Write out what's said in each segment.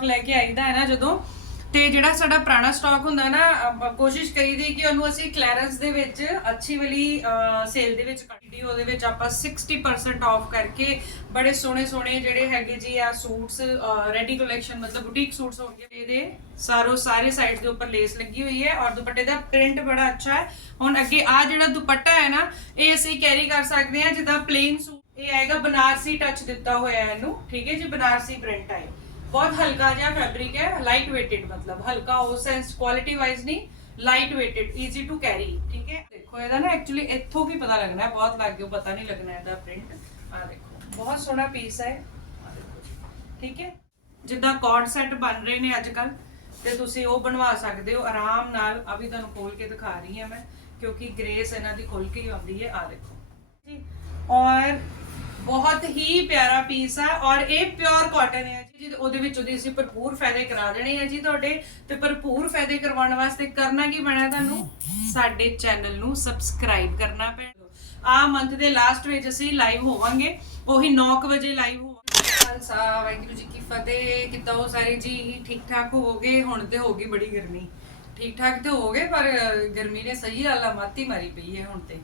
Stock ਲੈ ਕੇ ਆਈਦਾ ਹੈ ਨਾ ਜਦੋਂ। ਤੇ ਜਿਹੜਾ ਸਾਡਾ ਪੁਰਾਣਾ ਸਟਾਕ ਹੁੰਦਾ ਨਾ ਆਪਾਂ ਕੋਸ਼ਿਸ਼ ਕਰੀਦੀ ਕਿ ਉਹਨੂੰ ਅਸੀਂ ਕਲੀਅਰੈਂਸ ਦੇ ਵਿੱਚ ਅੱਛੀ ਵਾਲੀ ਸੇਲ ਦੇ ਵਿੱਚ ਕੱਢੀ ਉਹਦੇ ਵਿੱਚ ਆਪਾਂ 60% ਆਫ ਕਰਕੇ ਬੜੇ ਸੋਹਣੇ ਸੋਹਣੇ ਜਿਹੜੇ ਹੈਗੇ ਜੀ ਆ ਸੂਟਸ ਰੈਡੀ ਕਲੈਕਸ਼ਨ ਮਤਲਬ ਬੁਟੀਕ ਸੂਟਸ ਹੋਣਗੇ, ਇਹਦੇ ਸਾਰੋ ਸਾਰੇ ਸਾਈਡ ਦੇ ਉੱਪਰ ਲੇਸ ਲੱਗੀ ਹੋਈ ਹੈ ਔਰ ਦੁਪੱਟੇ ਦਾ ਪ੍ਰਿੰਟ ਬੜਾ ਅੱਛਾ ਹੈ। ਹੁਣ ਅੱਗੇ ਆ ਜਿਹੜਾ ਦੁਪੱਟਾ ਹੈ ਨਾ, ਇਹ ਅਸੀਂ ਕੈਰੀ ਕਰ ਸਕਦੇ ਹਾਂ ਜਿੱਦਾਂ ਪਲੇਨ ਸੂਟ, ਇਹ ਆਏਗਾ ਬਨਾਰਸੀ ਟੱਚ ਦਿੱਤਾ ਹੋਇਆ ਹੈ ਇਹਨੂੰ, ਠੀਕ ਹੈ ਜੀ, ਬਨਾਰਸੀ ਪ੍ਰਿੰਟ ਆਏ ਬਹੁਤ ਹਲਕਾ ਜਿਹਾ ਫੈਬਰਿਕ ਹੈ ਲਾਈਟ weighted ਮਤਲਬ ਹਲਕਾ ਹੋ ਸੈਂਸ ਕੁਆਲਿਟੀ ਵਾਈਜ਼ ਨਹੀਂ light weighted easy to carry ਠੀਕ ਹੈ ਦੇਖੋ ਇਹਦਾ ਨਾ ਐਕਚੁਅਲੀ ਇੱਥੋਂ ਵੀ ਪਤਾ ਲੱਗਣਾ ਹੈ ਬਹੁਤ ਲੱਗ ਪਤਾ ਨਹੀਂ ਲੱਗਣਾ ਇਹਦਾ ਪ੍ਰਿੰਟ ਆ ਦੇਖੋ ਬਹੁਤ ਸੋਹਣਾ ਪੀਸ ਹੈ ਠੀਕ ਹੈ ਜਿੱਦਾਂ ਕਾਰਡ ਸੈੱਟ ਬਣ ਰਹੇ ਨੇ ਅੱਜ ਕੱਲ ਤੇ ਤੁਸੀਂ ਉਹ ਬਣਵਾ ਸਕਦੇ ਹੋ ਆਰਾਮ ਨਾਲ ਆ ਵੀ ਤੁਹਾਨੂੰ ਖੋਲ ਕੇ ਦਿਖਾ ਰਹੀ ਹਾਂ ਮੈਂ ਕਿਉਂਕਿ ਗ੍ਰੇਸ ਇਹਨਾਂ ਦੀ ਖੁੱਲ ਕੇ ਹੀ ਆਉਂਦੀ ਹੈ ਆ ਦੇਖੋ ਜੀ ਔਰ ਬਹੁਤ ਹੀ ਪਿਆਰਾ ਪੀਸ ਆ ਔਰ ਇਹ ਪਿਓਰ ਕਾਟਨ ਹੈ ਜੀ ਉਹਦੇ ਵਿੱਚ ਉਹਦੇ ਅਸੀਂ ਭਰਪੂਰ ਫਾਇਦੇ ਕਰਾ ਦੇਣੇ ਆ ਜੀ ਤੁਹਾਡੇ ਤੇ ਭਰਪੂਰ ਫਾਇਦੇ ਕਰਵਾਉਣ ਵਾਸਤੇ ਕਰਨਾ ਕੀ ਪੈਣਾ ਤੁਹਾਨੂੰ? ਸਾਡੇ ਚੈਨਲ ਨੂੰ ਸਬਸਕ੍ਰਾਈਬ ਕਰਨਾ ਪੈਣਾ। ਆ ਮੰਥ ਦੇ ਲਾਸਟ ਵਿੱਚ ਅਸੀਂ ਲਾਈਵ ਹੋਵਾਂਗੇ। ਉਹੀ 9 ਵਜੇ ਲਾਈਵ ਹੋਵਾਂਗੇ। ਖਾਲਸਾ, ਵਾਹਿਗੁਰੂ ਜੀ ਕੀ ਫਤਿਹ। ਕਿੱਦਾਂ ਉਹ ਸਾਰੇ? ਜੀ, ਠੀਕ ਠਾਕ ਹੋਵੋਗੇ? ਹੁਣ ਤੇ ਹੋ ਗਈ ਬੜੀ ਗਰਮੀ। ਠੀਕ ਠਾਕ ਤੇ ਹੋਵੋਗੇ? ਪਰ ਗਰਮੀ ਨੇ ਸਹੀ ਹਾਲਾ ਮਾਤੀ ਮਾਰੀ ਪਈ ਹੈ ਹੁਣ ਤੇ।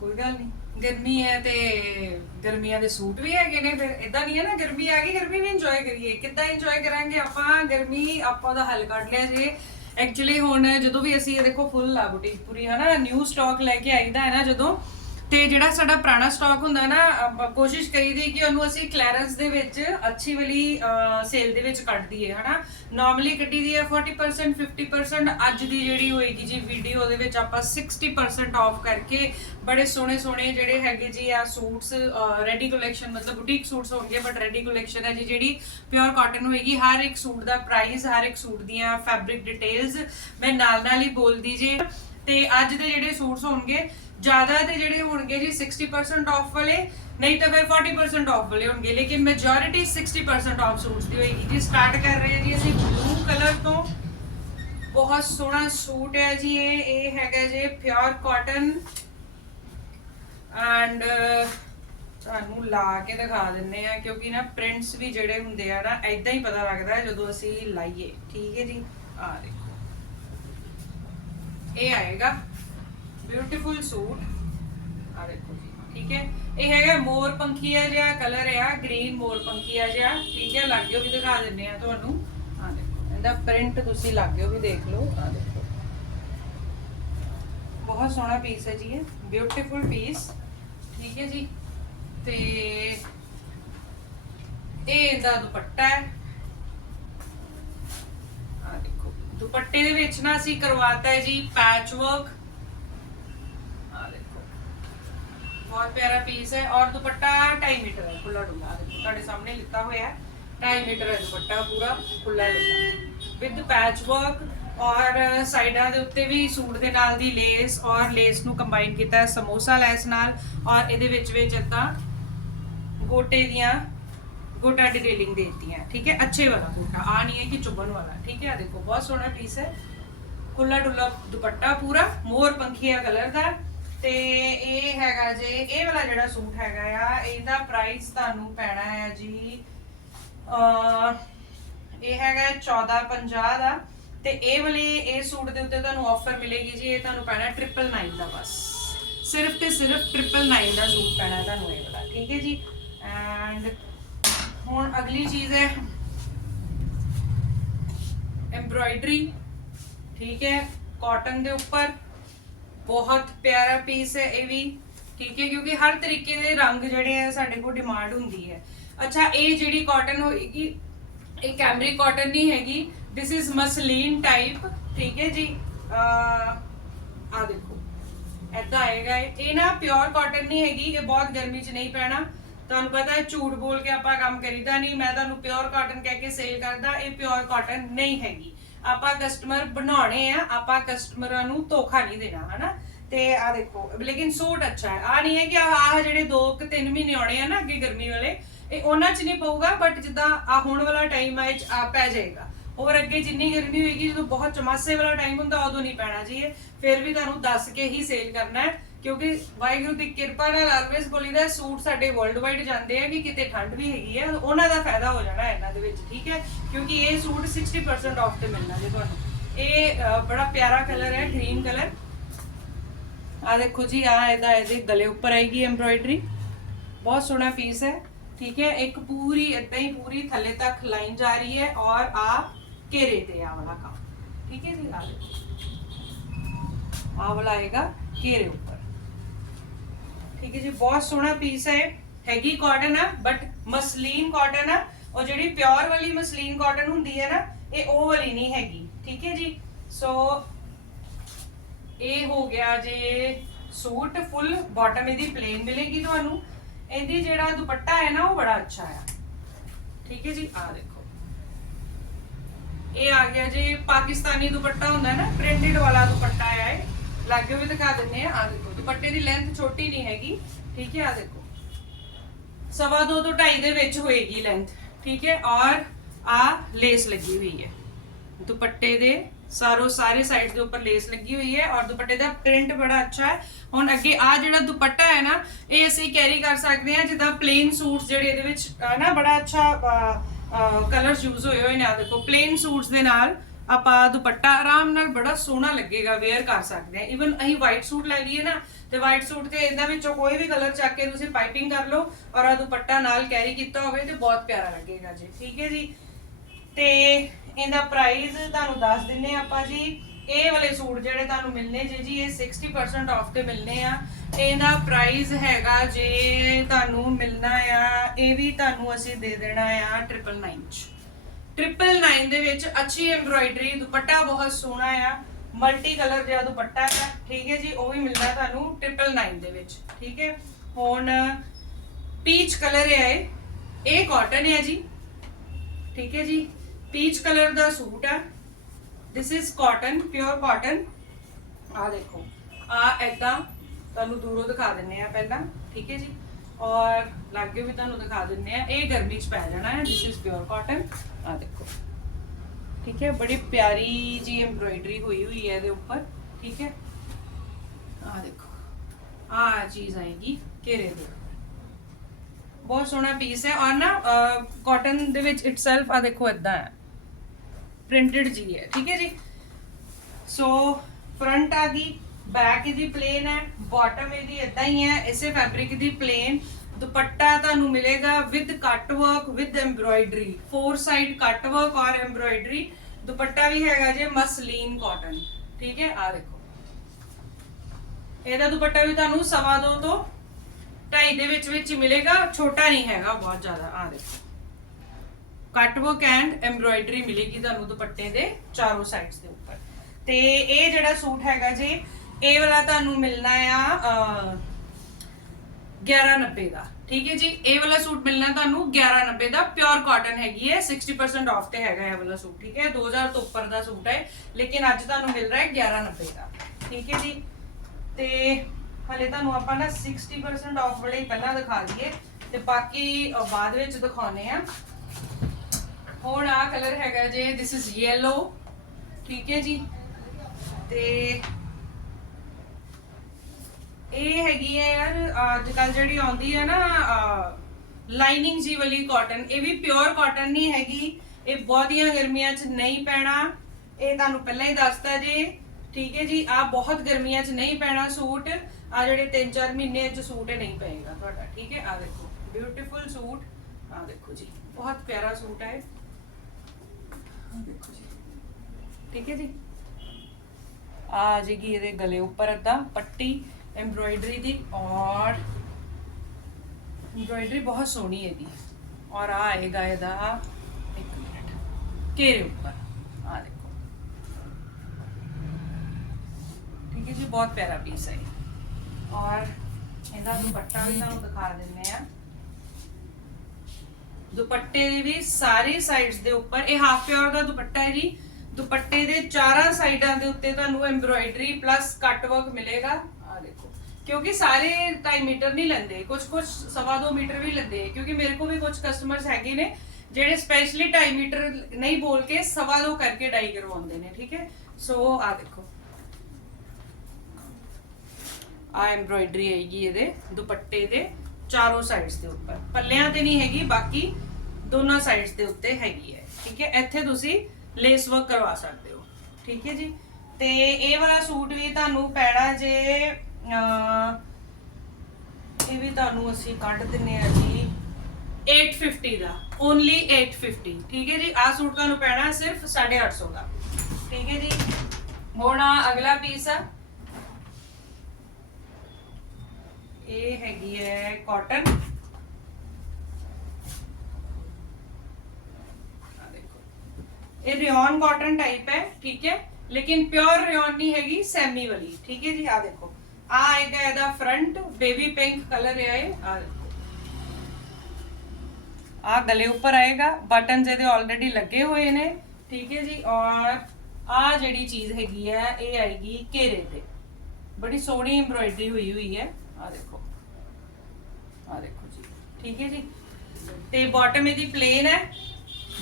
ਕੋਈ ਗੱਲ ਨਹੀਂ। ਗਰਮੀ ਹੈ ਤੇ ਗਰਮੀਆਂ ਦੇ ਸੂਟ ਵੀ ਹੈਗੇ ਨੇ, ਫਿਰ ਇਦਾਂ ਨਹੀਂ ਹੈ ਨਾ, ਗਰਮੀ ਆ ਗਈ, ਗਰਮੀ ਵੀ ਇੰਜੋਏ ਕਰੀਏ। ਕਿੱਦਾਂ ਇੰਜੋਏ ਕਰਾਂਗੇ ਆਪਾਂ? ਗਰਮੀ ਆਪਾਂ ਦਾ ਹੱਲ ਕੱਢ ਲਿਆ ਜੇ। ਐਕਚੁਅਲੀ ਹੁਣ ਜਦੋਂ ਵੀ ਅਸੀਂ ਇਹ ਦੇਖੋ ਫੁੱਲ ਆ ਬੁਟੀਕ ਪੂਰੀ ਹੈ ਨਾ ਨਿਊ ਸਟਾਕ ਲੈ ਕੇ ਆਈਦਾ ਹੈ ਨਾ ਜਦੋਂ ਤੇ ਜਿਹੜਾ ਸਾਡਾ ਪੁਰਾਣਾ ਸਟਾਕ ਹੁੰਦਾ ਨਾ ਆਪਾਂ ਕੋਸ਼ਿਸ਼ ਕਰੀਦੀ ਕਿ ਉਹਨੂੰ ਅਸੀਂ ਕਲੀਅਰੈਂਸ ਦੇ ਵਿੱਚ ਅੱਛੀ ਵਾਲੀ ਸੇਲ ਦੇ ਵਿੱਚ ਕੱਢ ਦਈਏ, ਹਨਾ? ਨਾਰਮਲੀ ਕੱਢੀ ਦੀ ਹੈ 40% 50% ਅੱਜ ਦੀ ਜਿਹੜੀ ਹੋਏਗੀ ਜੀ ਵੀਡੀਓ ਉਹਦੇ ਵਿੱਚ ਆਪਾਂ 60% ਆਫ ਕਰਕੇ ਬੜੇ ਸੋਹਣੇ ਸੋਹਣੇ ਜਿਹੜੇ ਹੈਗੇ ਜੀ ਆ ਸੂਟਸ ਰੈਡੀ ਕਲੈਕਸ਼ਨ ਮਤਲਬ ਬੁਟੀਕ ਸੂਟਸ ਹੋਣਗੇ ਬਟ ਰੈਡੀ ਕਲੈਕਸ਼ਨ ਹੈ ਜੀ ਜਿਹੜੀ ਪਿਓਰ ਕਾਟਨ ਹੋਏਗੀ। ਹਰ ਇੱਕ ਸੂਟ ਦਾ ਪ੍ਰਾਈਸ ਹਰ ਇੱਕ ਸੂਟ ਦੀਆਂ ਫੈਬਰਿਕ ਡਿਟੇਲਸ ਮੈਂ ਨਾਲ ਨਾਲ ਹੀ ਬੋਲਦੀ ਜੀ। ਤੇ ਅੱਜ ਦੇ ਜਿਹੜੇ ਸੂਟਸ ਹੋਣਗੇ ਜ਼ਿਆਦਾ ਤੇ ਜਿਹੜੇ ਹੋਣਗੇ ਜੀ 60% ਆਫ ਵਾਲੇ, ਨਹੀਂ ਤਾਂ ਫਿਰ 40% ਆਫ ਵਾਲੇ ਹੋਣਗੇ, ਲੇਕਿਨ ਮੈਜੋਰਿਟੀ 60% ਆਫ ਸੂਟਸ ਦੀ ਹੋਏਗੀ ਜੀ। ਸਟਾਰਟ ਕਰ ਰਹੇ ਹਾਂ ਜੀ ਅਸੀਂ ਬਲੂ ਕਲਰ ਤੋਂ। ਬਹੁਤ ਸੋਹਣਾ ਸੂਟ ਹੈ ਜੀ ਇਹ ਇਹ ਹੈਗਾ ਜੀ ਪਿਓਰ ਕਾਟਨ ਐਂਡ ਤੁਹਾਨੂੰ ਲਾ ਕੇ ਦਿਖਾ ਦਿੰਨੇ ਆ ਕਿਉਂਕਿ ਨਾ ਪ੍ਰਿੰਟਸ ਵੀ ਜਿਹੜੇ ਹੁੰਦੇ ਆ ਨਾ ਐਦਾਂ ਹੀ ਪਤਾ ਲੱਗਦਾ ਜਦੋਂ ਅਸੀਂ ਲਾਈਏ। ਠੀਕ ਹੈ ਜੀ? ਆ ਦੇਖੋ। ਇਹ ਆਏਗਾ। ਬਿਊਟੀਫੁਲ ਸੂਟ ਆ ਦੇਖੋ ਜੀ, ਠੀਕ ਹੈ? ਇਹ ਹੈਗਾ ਮੋਰ ਪੰਖੀਆ ਜਿਹਾ ਕਲਰ ਆ ਗ੍ਰੀਨ ਮੋਰ ਪੰਖੀਆ ਜਿਹਾ। ਠੀਕ ਹੈ? ਲੱਗਿਓ ਵੀ ਦਿਖਾ ਦਿੰਨੇ ਆ ਤੁਹਾਨੂੰ। ਆ ਦੇਖੋ, ਇਹਦਾ ਪ੍ਰਿੰਟ ਤੁਸੀਂ ਲੱਗਿਓ ਵੀ ਦੇਖ ਲਓ। ਆ ਦੇਖੋ। ਬਹੁਤ ਸੋਹਣਾ ਪੀਸ ਹੈ ਜੀ ਇਹ। ਬਿਊਟੀਫੁਲ ਪੀਸ ਠੀਕ ਹੈ ਜੀ? ਤੇ ਇਹ ਇਹਦਾ ਦੁਪੱਟਾ ਹੈ। ਆ ਦੇਖੋ, ਦੁਪੱਟੇ ਦੇ ਵਿੱਚ ਨਾ ਅਸੀਂ ਕਰਵਾਤਾ ਹੈ ਜੀ ਪੈਚ ਵਰਕ ਆ ਦੇਖੋ ਬਹੁਤ ਪਿਆਰਾ ਪੀਸ ਹੈ ਔਰ ਦੁਪੱਟਾ 2.5 ਮੀਟਰ ਹੈ ਖੁੱਲਾ ਡੁੱਲਾ ਦੇਖੋ। ਤੁਹਾਡੇ ਸਾਹਮਣੇ ਲਿਖਾ ਹੋਇਆ ਹੈ 2.5 ਮੀਟਰ ਹੈ ਦੁਪੱਟਾ ਪੂਰਾ ਖੁੱਲਾ ਡੁੱਲਾ। ਵਿਦ ਪੈਚ ਵਰਕ ਔਰ ਸਾਈਡਾਂ ਦੇ ਉੱਤੇ ਵੀ ਸੂਟ ਦੇ ਨਾਲ ਦੀ ਲੇਸ ਔਰ ਲੇਸ ਨੂੰ ਕੰਬਾਈਨ ਕੀਤਾ ਹੈ, ਸਮੋਸਾ ਲੈਸ ਨਾਲ ਔਰ ਇਹਦੇ ਵਿੱਚ ਵਿੱਚ ਇਦਾਂ ਗੋਟੇ ਦੀਆਂ ਗੋਟਾ ਡਿਟੇਲਿੰਗ ਦੇ ਦਿੱਤੀ ਹੈ ਠੀਕ ਹੈ? ਅੱਛੇ ਵਾਲਾ ਗੋਟਾ ਆ ਨਹੀਂ ਹੈ ਕਿ ਚੁੱਭਣ ਵਾਲਾ। ਠੀਕ ਹੈ? ਦੇਖੋ, ਬਹੁਤ ਸੋਹਣਾ ਪੀਸ ਹੈ। ਖੁੱਲਾ ਡੁੱਲਾ ਦੁਪੱਟਾ ਪੂਰਾ, ਮੋਰ ਪੰਖੀਆ ਕਲਰ ਦਾ ਤੇ ਇਹ ਹੈਗਾ ਜੇ, ਇਹ ਵਾਲਾ ਜਿਹੜਾ ਸੂਟ ਹੈਗਾ ਆ, ਇਹਦਾ ਪ੍ਰਾਈਸ ਤੁਹਾਨੂੰ ਪੈਣਾ ਹੈ ਜੀ ਅ ਇਹ ਹੈਗਾ 1450 ਦਾ, ਤੇ ਇਹ ਵਾਲੇ, ਇਹ ਸੂਟ ਦੇ ਉੱਤੇ ਤੁਹਾਨੂੰ ਆਫਰ ਮਿਲੇਗੀ ਜੀ, ਇਹ ਤੁਹਾਨੂੰ ਪੈਣਾ 999 ਦਾ ਬਸ। ਸਿਰਫ ਤੇ ਸਿਰਫ 999 ਦਾ ਸੂਟ ਪੈਣਾ ਤੁਹਾਨੂੰ ਇਹ ਵਾਲਾ, ਠੀਕ ਹੈ ਜੀ? ਐਂਡ ਹੁਣ ਅਗਲੀ ਚੀਜ਼ ਹੈ ਐਮਬ੍ਰਾਇਡਰੀ ਠੀਕ ਹੈ? ਕਾਟਨ ਦੇ ਉੱਪਰ ਬਹੁਤ ਪਿਆਰਾ ਪੀਸ ਹੈ ਇਹ ਵੀ, ਠੀਕ ਹੈ, ਕਿਉਂਕਿ ਹਰ ਤਰੀਕੇ ਦੇ ਰੰਗ ਜਿਹੜੇ ਆ ਸਾਡੇ ਕੋਲ ਡਿਮਾਂਡ ਹੁੰਦੀ ਹੈ। ਅੱਛਾ, ਇਹ ਜਿਹੜੀ ਕਾਟਨ ਹੋਏਗੀ, ਇਹ ਕੈਮਰੀ ਕਾਟਨ ਨਹੀਂ ਹੈਗੀ ਦਿਸ ਇਜ਼ ਮਸਲੀਨ ਟਾਈਪ ਠੀਕ ਹੈ ਜੀ? ਆ ਦੇਖੋ ਐਦਾਂ ਆਏਗਾ ਇਹ। ਇਹ ਨਾ ਪਿਓਰ ਕਾਟਨ ਨਹੀਂ ਹੈਗੀ, ਇਹ ਬਹੁਤ ਗਰਮੀ 'ਚ ਨਹੀਂ ਪੈਣਾ। ਤੁਹਾਨੂੰ ਪਤਾ ਹੈ, ਝੂਠ ਬੋਲ ਕੇ ਆਪਾਂ ਕੰਮ ਕਰੀਦਾ ਨਹੀਂ, ਮੈਂ ਤੁਹਾਨੂੰ ਪਿਓਰ ਕਾਟਨ ਕਹਿ ਕੇ ਸੇਲ ਕਰਦਾ, ਇਹ ਪਿਓਰ ਕਾਟਨ ਨਹੀਂ ਹੈਗੀ। ਆਪਾਂ ਕਸਟਮਰ ਬਣਾਉਣੇ ਆ, ਆਪਾਂ ਕਸਟਮਰਾਂ ਨੂੰ ਧੋਖਾ ਨਹੀਂ ਦੇਣਾ, ਹਨਾ? ਤੇ ਆ ਦੇਖੋ, ਲੇਕਿਨ ਸੂਟ ਅੱਛਾ ਹੈ। ਆ ਨਹੀਂ ਹੈ ਕਿ ਆਹ ਜਿਹੜੇ 2 ਕਿ 3 ਮਹੀਨੇ ਆਉਣੇ ਆ ਨਾ ਅੱਗੇ ਗਰਮੀ ਵਾਲੇ, ਇਹ ਉਹਨਾਂ 'ਚ ਨਹੀਂ ਪਊਗਾ ਬਟ ਜਿੱਦਾਂ ਆ ਹੁਣ ਵਾਲਾ ਟਾਈਮ ਆ, ਇਹ 'ਚ ਆ ਪੈ ਜਾਏਗਾ। ਹੋਰ ਅੱਗੇ ਜਿੰਨੀ ਗਰਮੀ ਹੋਏਗੀ, ਜਦੋਂ ਬਹੁਤ ਚਮਾਸੇ ਵਾਲਾ ਟਾਈਮ ਹੁੰਦਾ, ਉਦੋਂ ਨਹੀਂ ਪੈਣਾ ਜੀ ਇਹ। ਫਿਰ ਵੀ ਤੁਹਾਨੂੰ ਦੱਸ ਕੇ ਹੀ ਸੇਲ ਕਰਨਾ ਹੈ, ਕਿਉਂਕਿ ਵਾਹਿਗੁਰੂ ਦੀ ਕਿਰਪਾ ਨਾਲ ਆਲਵੇਸ ਬੋਲੀਦਾ ਸੂਟ ਸਾਡੇ ਵਰਲਡ ਵਾਈਡ ਜਾਂਦੇ ਆ ਕਿ ਕਿਤੇ ਠੰਡ ਵੀ ਹੈਗੀ ਹੈ ਉਹਨਾਂ ਦਾ ਫਾਇਦਾ ਹੋ ਜਾਣਾ ਇਹਨਾਂ ਦੇ ਵਿੱਚ, ਠੀਕ ਹੈ? ਕਿਉਂਕਿ ਇਹ ਸੂਟ 60% ਆਫ ਤੇ ਮਿਲਣਾ ਜੇ ਤੁਹਾਨੂੰ। ਇਹ ਬੜਾ ਪਿਆਰਾ ਕਲਰ ਹੈ ਗ੍ਰੀਨ ਕਲਰ ਆ ਦੇਖੋ ਜੀ, ਆ ਇਹਦਾ ਇਹਦੇ ਗਲੇ ਉੱਪਰ ਆਏਗੀ ਐਮਬ੍ਰੋਇਡਰੀ ਬਹੁਤ ਸੋਹਣਾ ਪੀਸ ਹੈ, ਠੀਕ ਹੈ? ਇੱਕ ਪੂਰੀ ਇਦਾਂ ਹੀ ਪੂਰੀ ਥੱਲੇ ਤੱਕ ਲਾਈਨ ਜਾ ਰਹੀ ਹੈ ਔਰ ਆ ਘੇਰੇ ਤੇ ਆ ਵਾਲਾ ਕੰਮ। ਠੀਕ ਹੈ ਜੀ, ਆ ਦੇਖੋ। ਆ ਵਾਲਾ ਆਏਗਾ ਘੇਰੇ ਉੱਪਰ। ਠੀਕ ਹੈ ਜੀ, ਬਹੁਤ ਸੋਹਣਾ ਪੀਸ ਹੈ ਹੈਗੀ ਕਾਟਨ ਆ ਬਟ ਮਸਲੀਨ ਕਾਟਨ ਆ। ਉਹ ਜਿਹੜੀ ਪਿਓਰ ਵਾਲੀ ਮਸਲੀਨ ਕਾਟਨ ਹੁੰਦੀ ਹੈ ਨਾ, ਇਹ ਉਹ ਵਾਲੀ ਨਹੀਂ ਹੈਗੀ। ਠੀਕ ਹੈ ਜੀ? ਸੋ ਇਹ ਹੋ ਗਿਆ ਜੇ ਸੂਟ ਫੁੱਲ ਬਾਟਮ ਇਹਦੀ ਪਲੇਨ ਮਿਲੇਗੀ ਤੁਹਾਨੂੰ। ਇਹਦੀ ਜਿਹੜਾ ਦੁਪੱਟਾ ਹੈ ਨਾ, ਉਹ ਬੜਾ ਅੱਛਾ ਆ। ਠੀਕ ਹੈ ਜੀ? ਆ ਦੇਖੋ। ਇਹ ਆ ਗਿਆ ਜੀ ਪਾਕਿਸਤਾਨੀ ਦੁਪੱਟਾ ਹੁੰਦਾ ਨਾ ਪ੍ਰਿੰਟਡ ਵਾਲਾ ਦੁਪੱਟਾ ਹੈ ਇਹ। ਲਾਗੇ ਵੀ ਦਿਖਾ ਦਿੰਨੇ ਆ। ਆ ਦੇਖੋ, ਦੁਪੱਟੇ ਦੀ ਲੈਂਥ ਛੋਟੀ ਨਹੀਂ ਹੈਗੀ। ਠੀਕ ਹੈ, ਆ ਦੇਖੋ। ਸਵਾ ਦੋ ਤੋਂ ਢਾਈ ਦੇ ਵਿੱਚ ਹੋਏਗੀ ਲੈਂਥ ਠੀਕ ਹੈ, ਔਰ ਆ ਲੇਸ ਲੱਗੀ ਹੋਈ ਹੈ। ਦੁਪੱਟੇ ਦੇ ਸਾਰੋ ਸਾਰੇ ਸਾਈਡ ਦੇ ਉੱਪਰ ਲੇਸ ਲੱਗੀ ਹੋਈ ਹੈ ਔਰ ਦੁਪੱਟੇ ਦਾ ਪ੍ਰਿੰਟ ਬੜਾ ਅੱਛਾ ਹੈ। ਹੁਣ ਅੱਗੇ ਆ ਜਿਹੜਾ ਦੁਪੱਟਾ ਹੈ ਨਾ, ਇਹ ਅਸੀਂ ਕੈਰੀ ਕਰ ਸਕਦੇ ਹਾਂ ਜਿੱਦਾਂ ਪਲੇਨ ਸੂਟਸ ਜਿਹੜੇ ਇਹਦੇ ਵਿੱਚ ਨਾ ਬੜਾ ਅੱਛਾ ਕਲਰਸ ਯੂਜ਼ ਹੋਏ ਹੋਏ ਨੇ। ਆ ਦੇਖੋ ਪਲੇਨ ਸੂਟਸ ਦੇ ਨਾਲ ਆਪਾਂ ਦੁਪੱਟਾ ਆਰਾਮ ਨਾਲ ਬੜਾ ਸੋਹਣਾ ਲੱਗੇਗਾ ਵੇਅਰ ਕਰ ਸਕਦੇ ਹਾਂ। ਇਵਨ ਅਸੀਂ ਵਾਈਟ ਸੂਟ ਲੈ ਲਈਏ ਨਾ, ਤੇ ਵਾਈਟ ਸੂਟ ਤੇ ਇਹਨਾਂ ਵਿੱਚੋਂ ਕੋਈ ਵੀ ਕਲਰ ਚੱਕ ਕੇ ਤੁਸੀਂ ਪਾਈਪਿੰਗ ਕਰ ਲਓ ਔਰ ਆ ਦੁਪੱਟਾ ਨਾਲ ਕੈਰੀ ਕੀਤਾ ਹੋਵੇ ਤੇ ਬਹੁਤ ਪਿਆਰਾ ਲੱਗੇਗਾ ਜੀ। ਠੀਕ ਹੈ ਜੀ? ਤੇ ਇਹਦਾ ਪ੍ਰਾਈਸ ਤੁਹਾਨੂੰ ਦੱਸ ਦਿੰਨੇ ਆ ਆਪਾਂ ਜੀ। ਇਹ ਵਾਲੇ ਸੂਟ ਜਿਹੜੇ ਤੁਹਾਨੂੰ ਮਿਲਨੇ ਜੇ ਜੀ, ਇਹ 60% ਆਫ ਤੇ ਮਿਲਨੇ ਆ। ਇਹਦਾ ਪ੍ਰਾਈਸ ਹੈਗਾ ਜੇ ਤੁਹਾਨੂੰ ਮਿਲਣਾ ਆ, ਇਹ ਵੀ ਤੁਹਾਨੂੰ ਅਸੀਂ ਦੇ ਦੇਣਾ ਆ 999 ਚ। 999 ਦੇ ਵਿੱਚ ਅੱਛੀ ਐਮਬ੍ਰੋਇਡਰੀ ਦੁਪੱਟਾ ਬਹੁਤ ਸੋਹਣਾ ਆ। ਮਲਟੀ ਕਲਰ ਜਿਹਾ ਦੁਪੱਟਾ ਹੈ ਠੀਕ ਹੈ ਜੀ, ਉਹ ਵੀ ਮਿਲਦਾ ਤੁਹਾਨੂੰ 999 ਦੇ ਵਿੱਚ। ਠੀਕ ਹੈ? ਹੁਣ ਪੀਚ ਕਲਰ ਹੈ ਇਹ। ਇਹ ਕਾਟਨ ਹੈ ਜੀ। ਠੀਕ ਹੈ ਜੀ? ਪੀਚ ਕਲਰ ਦਾ ਸੂਟ ਹੈ। This is cotton pure cotton ਆ ਦੇਖੋ। ਆ ਐਦਾਂ ਤੁਹਾਨੂੰ ਦੂਰੋਂ ਦਿਖਾ ਦਿੰਨੇ ਆ ਪਹਿਲਾਂ, ਠੀਕ ਹੈ ਜੀ? ਔਰ ਲਾਗੇ ਵੀ ਤੁਹਾਨੂੰ ਦਿਖਾ ਦਿੰਨੇ ਆ, ਇਹ ਗਰਮੀ ਚ ਪੈ ਜਾਣਾ ਹੈ। ਦਿਸ ਇਜ਼ ਪਿਓਰ ਕਾਟਨ ਆ ਦੇਖੋ। ਠੀਕ ਹੈ? ਬੜੀ ਪਿਆਰੀ ਜੀ ਐਮਬ੍ਰੋਇਡਰੀ ਹੋਈ ਹੋਈ ਹੈ ਇਹਦੇ ਉੱਪਰ, ਠੀਕ ਹੈ? ਆ ਦੇਖੋ। ਆ ਚੀਜ਼ ਆਏਗੀ, ਘੇਰੇ ਦੇ ਬਹੁਤ ਸੋਹਣਾ ਪੀਸ ਹੈ। ਔਰ ਨਾ ਕਾਟਨ ਦੇ ਵਿੱਚ ਇਟਸੈਲਫ ਆ ਦੇਖੋ ਇਦਾਂ ਹੈ। ਪ੍ਰਿੰਟਡ ਜੀ ਹੈ, ਠੀਕ ਹੈ ਜੀ? ਸੋ ਫਰੰਟ ਆ ਗਈ ਬੈਕ ਇਹਦੀ ਪਲੇਨ ਹੈ ਬਾਟਮ ਇਹਦੀ ਇਦਾਂ ਹੀ ਹੈ, ਇਸੇ ਫੈਬਰਿਕ ਦੀ ਪਲੇਨ ਦੁਪੱਟਾ ਤੁਹਾਨੂੰ ਮਿਲੇਗਾ with cut work with embroidery four side cut work ਔਰ ਐਮਬ੍ਰੋਇਡਰੀ ਦੁਪੱਟਾ ਵੀ ਹੈਗਾ ਜੇ ਮਸਲੀਨ ਕਾਟਨ ਠੀਕ ਹੈ? ਆ ਦੇਖੋ। ਇਹਦਾ ਦੁਪੱਟਾ ਵੀ ਤੁਹਾਨੂੰ ਸਵਾ ਦੋ ਤੋਂ ਢਾਈ ਦੇ ਵਿੱਚ ਵਿੱਚ ਹੀ ਮਿਲੇਗਾ, ਛੋਟਾ ਨਹੀਂ ਹੈਗਾ, ਬਹੁਤ ਜ਼ਿਆਦਾ ਆ ਦੇਖੋ। ਕੱਟ ਵਰਕ ਐਂਡ ਐਮਬ੍ਰੋਇਡਰੀ ਮਿਲੇਗੀ ਤੁਹਾਨੂੰ ਦੁਪੱਟੇ ਦੇ ਚਾਰੋਂ ਸਾਈਡਸ ਦੇ ਉੱਪਰ। ਤੇ ਇਹ ਜਿਹੜਾ ਸੂਟ ਹੈਗਾ ਜੀ ਇਹ ਵਾਲਾ ਤੁਹਾਨੂੰ ਮਿਲਣਾ ਆ ਅਹ, 1190 ਦਾ। ਠੀਕ ਹੈ ਜੀ? ਇਹ ਵਾਲਾ ਸੂਟ ਮਿਲਣਾ ਤੁਹਾਨੂੰ 1190 ਦਾ। ਪਿਓਰ ਕਾਟਨ ਹੈਗੀ ਹੈ 60% ਆਫ ਤੇ ਹੈਗਾ ਇਹ ਵਾਲਾ ਸੂਟ ਠੀਕ ਹੈ? 2000 ਤੋਂ ਉੱਪਰ ਦਾ ਸੂਟ ਹੈ ਲੇਕਿਨ ਅੱਜ ਤੁਹਾਨੂੰ ਮਿਲ ਰਿਹਾ ਹੈ 1190 ਦਾ। ਠੀਕ ਹੈ ਜੀ? ਤੇ ਹਲੇ ਤੁਹਾਨੂੰ ਆਪਾਂ ਨਾ 60% ਆਫ ਵਾਲੇ ਪਹਿਲਾਂ ਦਿਖਾ ਦਈਏ ਤੇ ਬਾਕੀ ਬਾਅਦ ਵਿੱਚ ਦਿਖਾਉਨੇ ਆ ਹੁਣ ਆ ਕਲਰ ਹੈਗਾ ਜੇ ਦਿਸ ਇਜ਼ yellow, ਠੀਕ ਹੈ ਜੀ? ਤੇ ਇਹ ਹੈਗੀ ਹੈ ਯਾਰ ਅੱਜ ਕੱਲ ਜਿਹੜੀ ਆਉਂਦੀ ਹੈ ਨਾ ਲਾਈਨਿੰਗ ਜੀ ਵਾਲੀ ਕਾਟਨ ਇਹ ਵੀ ਪਿਓਰ ਕਾਟਨ ਨਹੀਂ ਹੈਗੀ। ਇਹ ਬਹੁਤੀਆਂ ਗਰਮੀਆਂ 'ਚ ਨਹੀਂ ਪੈਣਾ। ਇਹ ਤੁਹਾਨੂੰ ਪਹਿਲਾਂ ਹੀ ਦੱਸਤਾ ਜੀ, ਠੀਕ ਹੈ ਜੀ? ਆ ਬਹੁਤ ਗਰਮੀਆਂ 'ਚ ਨਹੀਂ ਪੈਣਾ ਸੂਟ। ਆ ਜਿਹੜੇ 3-4 ਮਹੀਨੇ 'ਚ ਸੂਟ ਇਹ ਨਹੀਂ ਪਏਗਾ ਤੁਹਾਡਾ, ਠੀਕ ਹੈ? ਆ ਦੇਖੋ ਬਿਊਟੀਫੁਲ ਸੂਟ। ਆ ਦੇਖੋ ਜੀ, ਬਹੁਤ ਪਿਆਰਾ ਸੂਟ ਹੈ। ਆਹ ਦੇਖੋ ਜੀ ਠੀਕ ਹੈ ਜੀ? ਆ ਜੇਗੀ ਇਹਦੇ ਗਲੇ ਉੱਪਰ ਏਦਾਂ ਪੱਟੀ ਐਮਬ੍ਰੋਇਡਰੀ ਦੀ ਔਰ ਐਮਬ੍ਰੋਇਡਰੀ ਬਹੁਤ ਸੋਹਣੀ ਹੈ ਇਹਦੀ ਔਰ ਆ ਆਏਗਾ ਇਹਦਾ ਇੱਕ ਮਿੰਟ, ਘੇਰੇ ਉੱਪਰ। ਆ ਦੇਖੋ। ਠੀਕ ਹੈ ਜੀ, ਬਹੁਤ ਪਿਆਰਾ ਪੀਸ ਹੈ ਔਰ ਇਹਦਾ ਦੁਪੱਟਾ ਵੀ ਤੁਹਾਨੂੰ ਦਿਖਾ ਦਿੰਦੇ ਆ ਦੁਪੱਟੇ ਦੇ ਵੀ ਸਾਰੇ ਸਾਈਡਸ ਦੇ ਉੱਪਰ, ਇਹ ਹਾਫ ਪਿਓਰ ਦਾ ਦੁਪੱਟਾ ਹੈ ਜੀ। ਦੁਪੱਟੇ ਦੇ ਚਾਰਾਂ ਸਾਈਡਾਂ ਦੇ ਉੱਤੇ ਤੁਹਾਨੂੰ ਐਮਬ੍ਰੋਇਡਰੀ ਪਲੱਸ ਕੱਟ ਵਰਕ ਮਿਲੇਗਾ। ਆ ਦੇਖੋ। ਕਿਉਂਕਿ ਸਾਰੇ 2.5 ਮੀਟਰ ਨਹੀਂ ਲੈਂਦੇ ਕੁਝ ਕੁਝ ਸਵਾ ਦੋ ਮੀਟਰ ਵੀ ਲੈਂਦੇ ਕਿਉਂਕਿ ਮੇਰੇ ਕੋਲ ਵੀ ਕੁਝ ਕਸਟਮਰਸ ਹੈਗੇ ਨੇ, ਜਿਹੜੇ ਸਪੈਸ਼ਲੀ 2.5 ਮੀਟਰ ਨਹੀਂ ਬੋਲ ਕੇ ਸਵਾ ਦੋ ਕਰਕੇ ਡਾਈ ਕਰਵਾਉਂਦੇ ਨੇ, ਠੀਕ ਹੈ? ਸੋ ਆ ਦੇਖੋ। ਆ ਐਮਬ੍ਰੋਇਡਰੀ ਆਏਗੀ ਇਹਦੇ, ਦੁਪੱਟੇ ਦੇ ਚਾਰੋਂ ਸਾਈਡਸ ਦੇ ਉੱਪਰ। ਪੱਲਿਆਂ ਤੇ ਨਹੀਂ ਹੈਗੀ, ਬਾਕੀ ਦੋਨਾਂ ਸਾਈਡਸ ਦੇ ਉੱਤੇ ਹੈਗੀ ਹੈ, ਠੀਕ ਹੈ? ਇੱਥੇ ਤੁਸੀਂ ਲੇਸ ਵਰਕ ਕਰਵਾ ਸਕਦੇ ਹੋ, ਠੀਕ ਹੈ ਜੀ? ਤੇ ਇਹ ਵਾਲਾ ਸੂਟ ਵੀ ਤੁਹਾਨੂੰ ਪੈਣਾ ਜੇ ਇਹ ਵੀ ਤੁਹਾਨੂੰ ਅਸੀਂ ਕੱਢ ਦਿੰਨੇ ਆ ਜੀ 850 ਦਾ ਓਨਲੀ 850 ਠੀਕ ਹੈ ਜੀ? ਆ ਸੂਟ ਤੁਹਾਨੂੰ ਪੈਣਾ ਸਿਰਫ 850 ਦਾ, ਠੀਕ ਹੈ ਜੀ? ਹੁਣ ਅਗਲਾ ਪੀਸ ਆ। ਇਹ ਹੈਗੀ ਹੈ ਕਾਟਨ ਆ ਦੇਖੋ ਇਹ ਰਿਓਨ ਕਾਟਨ ਟਾਈਪ ਹੈ, ਠੀਕ ਹੈ? ਲੇਕਿਨ ਪਿਓਰ ਰਿਓਨ ਨਹੀਂ ਹੈਗੀ ਸੈਮੀ ਵਾਲੀ। ਠੀਕ ਹੈ ਜੀ? ਆ ਦੇਖੋ। ਆ ਆਏਗਾ ਇਹਦਾ ਫਰੰਟ ਬੇਬੀ ਪਿੰਕ ਕਲਰ ਹੈ ਆ ਆ ਗਲੇ ਉੱਪਰ ਆਏਗਾ। ਬਟਨਸ ਇਹਦੇ ਆਲਰੇਡੀ ਲੱਗੇ ਹੋਏ ਨੇ। ਠੀਕ ਹੈ ਜੀ? ਔਰ ਆ ਜਿਹੜੀ ਚੀਜ਼ ਹੈਗੀ ਹੈ, ਇਹ ਆਏਗੀ ਘੇਰੇ ਤੇ। ਬੜੀ ਸੋਹਣੀ ਐਮਬ੍ਰੋਇਡਰੀ ਹੋਈ ਹੋਈ ਹੈ। ਆ ਦੇਖੋ। ਆ ਦੇਖੋ ਜੀ। ਠੀਕ ਹੈ ਜੀ? ਤੇ ਬਾਟਮ ਇਹਦੀ ਪਲੇਨ ਹੈ।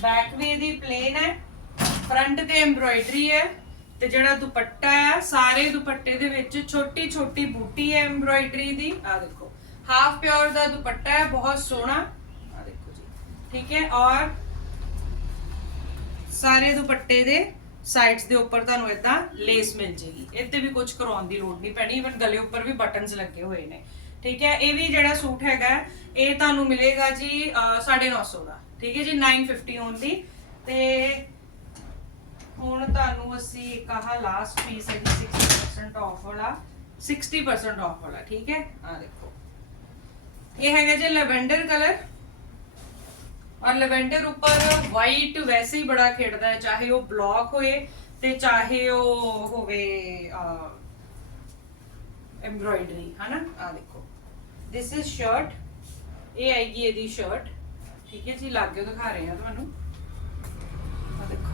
ਬੈਕ ਵੀ ਇਹਦੀ ਪਲੇਨ ਹੈ। ਫਰੰਟ ਤੇ ਐਮਬ੍ਰੋਇਡਰੀ ਹੈ ਤੇ ਜਿਹੜਾ ਦੁਪੱਟਾ ਹੈ ਸਾਰੇ ਦੁਪੱਟੇ ਦੇ ਵਿੱਚ ਛੋਟੀ ਛੋਟੀ ਬੂਟੀ ਹੈ ਐਮਬ੍ਰੋਇਡਰੀ ਦੀ। ਆ ਦੇਖੋ ਹਾਫ ਪਿਓਰ ਦਾ ਦੁਪੱਟਾ ਹੈ ਬਹੁਤ ਸੋਹਣਾ। ਆ ਦੇਖੋ ਜੀ ਠੀਕ ਹੈ ਔਰ ਸਾਰੇ ਦੁਪੱਟੇ ਦੇ ਸਾਈਡਸ ਦੇ ਉੱਪਰ ਤੁਹਾਨੂੰ ਇਦਾਂ ਲੇਸ ਮਿਲ ਜੇਗੀ। ਇੱਥੇ ਵੀ ਕੁਝ ਕਰਾਉਣ ਦੀ ਲੋੜ ਨਹੀਂ ਪੈਣੀ ਇਵਨ ਗਲੇ ਉੱਪਰ ਵੀ ਬਟਨਸ ਲੱਗੇ ਹੋਏ ਨੇ। ਠੀਕ ਹੈ ਇਹ ਵੀ ਜਿਹੜਾ ਸੂਟ ਹੈਗਾ ਇਹ ਤੁਹਾਨੂੰ ਮਿਲੇਗਾ ਜੀ ਅਹ, 950 ਦਾ। ਠੀਕ ਹੈ ਜੀ 950 ਦੀ ਤੇ ਹੁਣ ਤੁਹਾਨੂੰ ਅਸੀਂ ਇੱਕ ਆਹ ਲਾਸਟ ਪੀਸ ਹੈ 60% ਆਫ ਵਾਲਾ 60% ਆਫ ਵਾਲਾ, ਠੀਕ ਹੈ? ਆ ਦੇਖੋ। ਇਹ ਹੈਗਾ ਜੀ ਲੈਵੈਂਡਰ ਕਲਰ ਔਰ ਲੈਵੈਂਡਰ ਉੱਪਰ ਵਾਈਟ ਵੈਸੇ ਹੀ ਬੜਾ ਖੇਡਦਾ ਹੈ, ਚਾਹੇ ਉਹ ਬਲੌਕ ਹੋਏ ਤੇ ਚਾਹੇ ਉਹ ਹੋਵੇ ਐਮਬ੍ਰੋਇਡਰੀ ਹਨਾ? ਆ ਦੇਖੋ। ਦਿਸ ਇਜ਼ ਸ਼ਰਟ ਇਹ ਆਏਗੀ ਇਹਦੀ ਸ਼ਰਟ ਠੀਕ ਹੈ ਜੀ, ਲਾਗੇ ਦਿਖਾ ਰਹੇ ਹਾਂ ਤੁਹਾਨੂੰ। ਆ ਦੇਖੋ।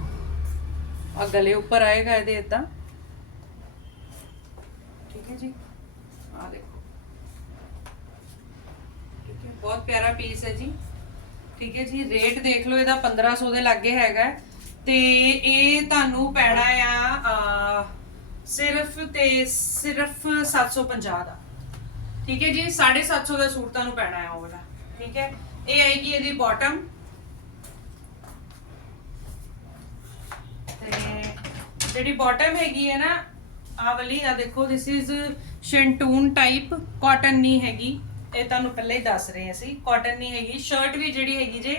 ਆ ਗਲੇ ਉੱਪਰ ਆਏਗਾ ਇਹਦੇ ਇਦਾਂ ਠੀਕ ਹੈ ਜੀ? ਆ ਦੇਖੋ। ਠੀਕ ਹੈ, ਬਹੁਤ ਪਿਆਰਾ ਪੀਸ ਹੈ ਜੀ। ਠੀਕ ਹੈ ਜੀ ਰੇਟ ਦੇਖ ਲਓ, ਇਹਦਾ 1500 ਦੇ ਲਾਗੇ ਹੈਗਾ ਤੇ ਇਹ ਤੁਹਾਨੂੰ ਪੈਣਾ ਆ ਸਿਰਫ ਤੇ ਸਿਰਫ 750 ਦਾ। ਠੀਕ ਹੈ ਜੀ 750 ਦਾ ਸੂਟ ਤੁਹਾਨੂੰ ਪੈਣਾ ਆ ਉਹ ਵਾਲਾ। ਠੀਕ ਹੈ, ਇਹ ਆਏਗੀ ਇਹਦੀ ਬਾਟਮ ਤੇ ਜਿਹੜੀ ਬਾਟਮ ਹੈਗੀ ਹੈ ਨਾ ਆ ਵਾਲੀ ਆ ਦੇਖੋ this is shantoon type cotton ਨਹੀਂ ਹੈਗੀ। ਇਹ ਤੁਹਾਨੂੰ ਪਹਿਲਾਂ ਹੀ ਦੱਸ ਰਹੇ ਅਸੀਂ। ਕਾਟਨ ਨਹੀਂ ਹੈਗੀ। ਸ਼ਰਟ ਵੀ ਜਿਹੜੀ ਹੈਗੀ ਜੇ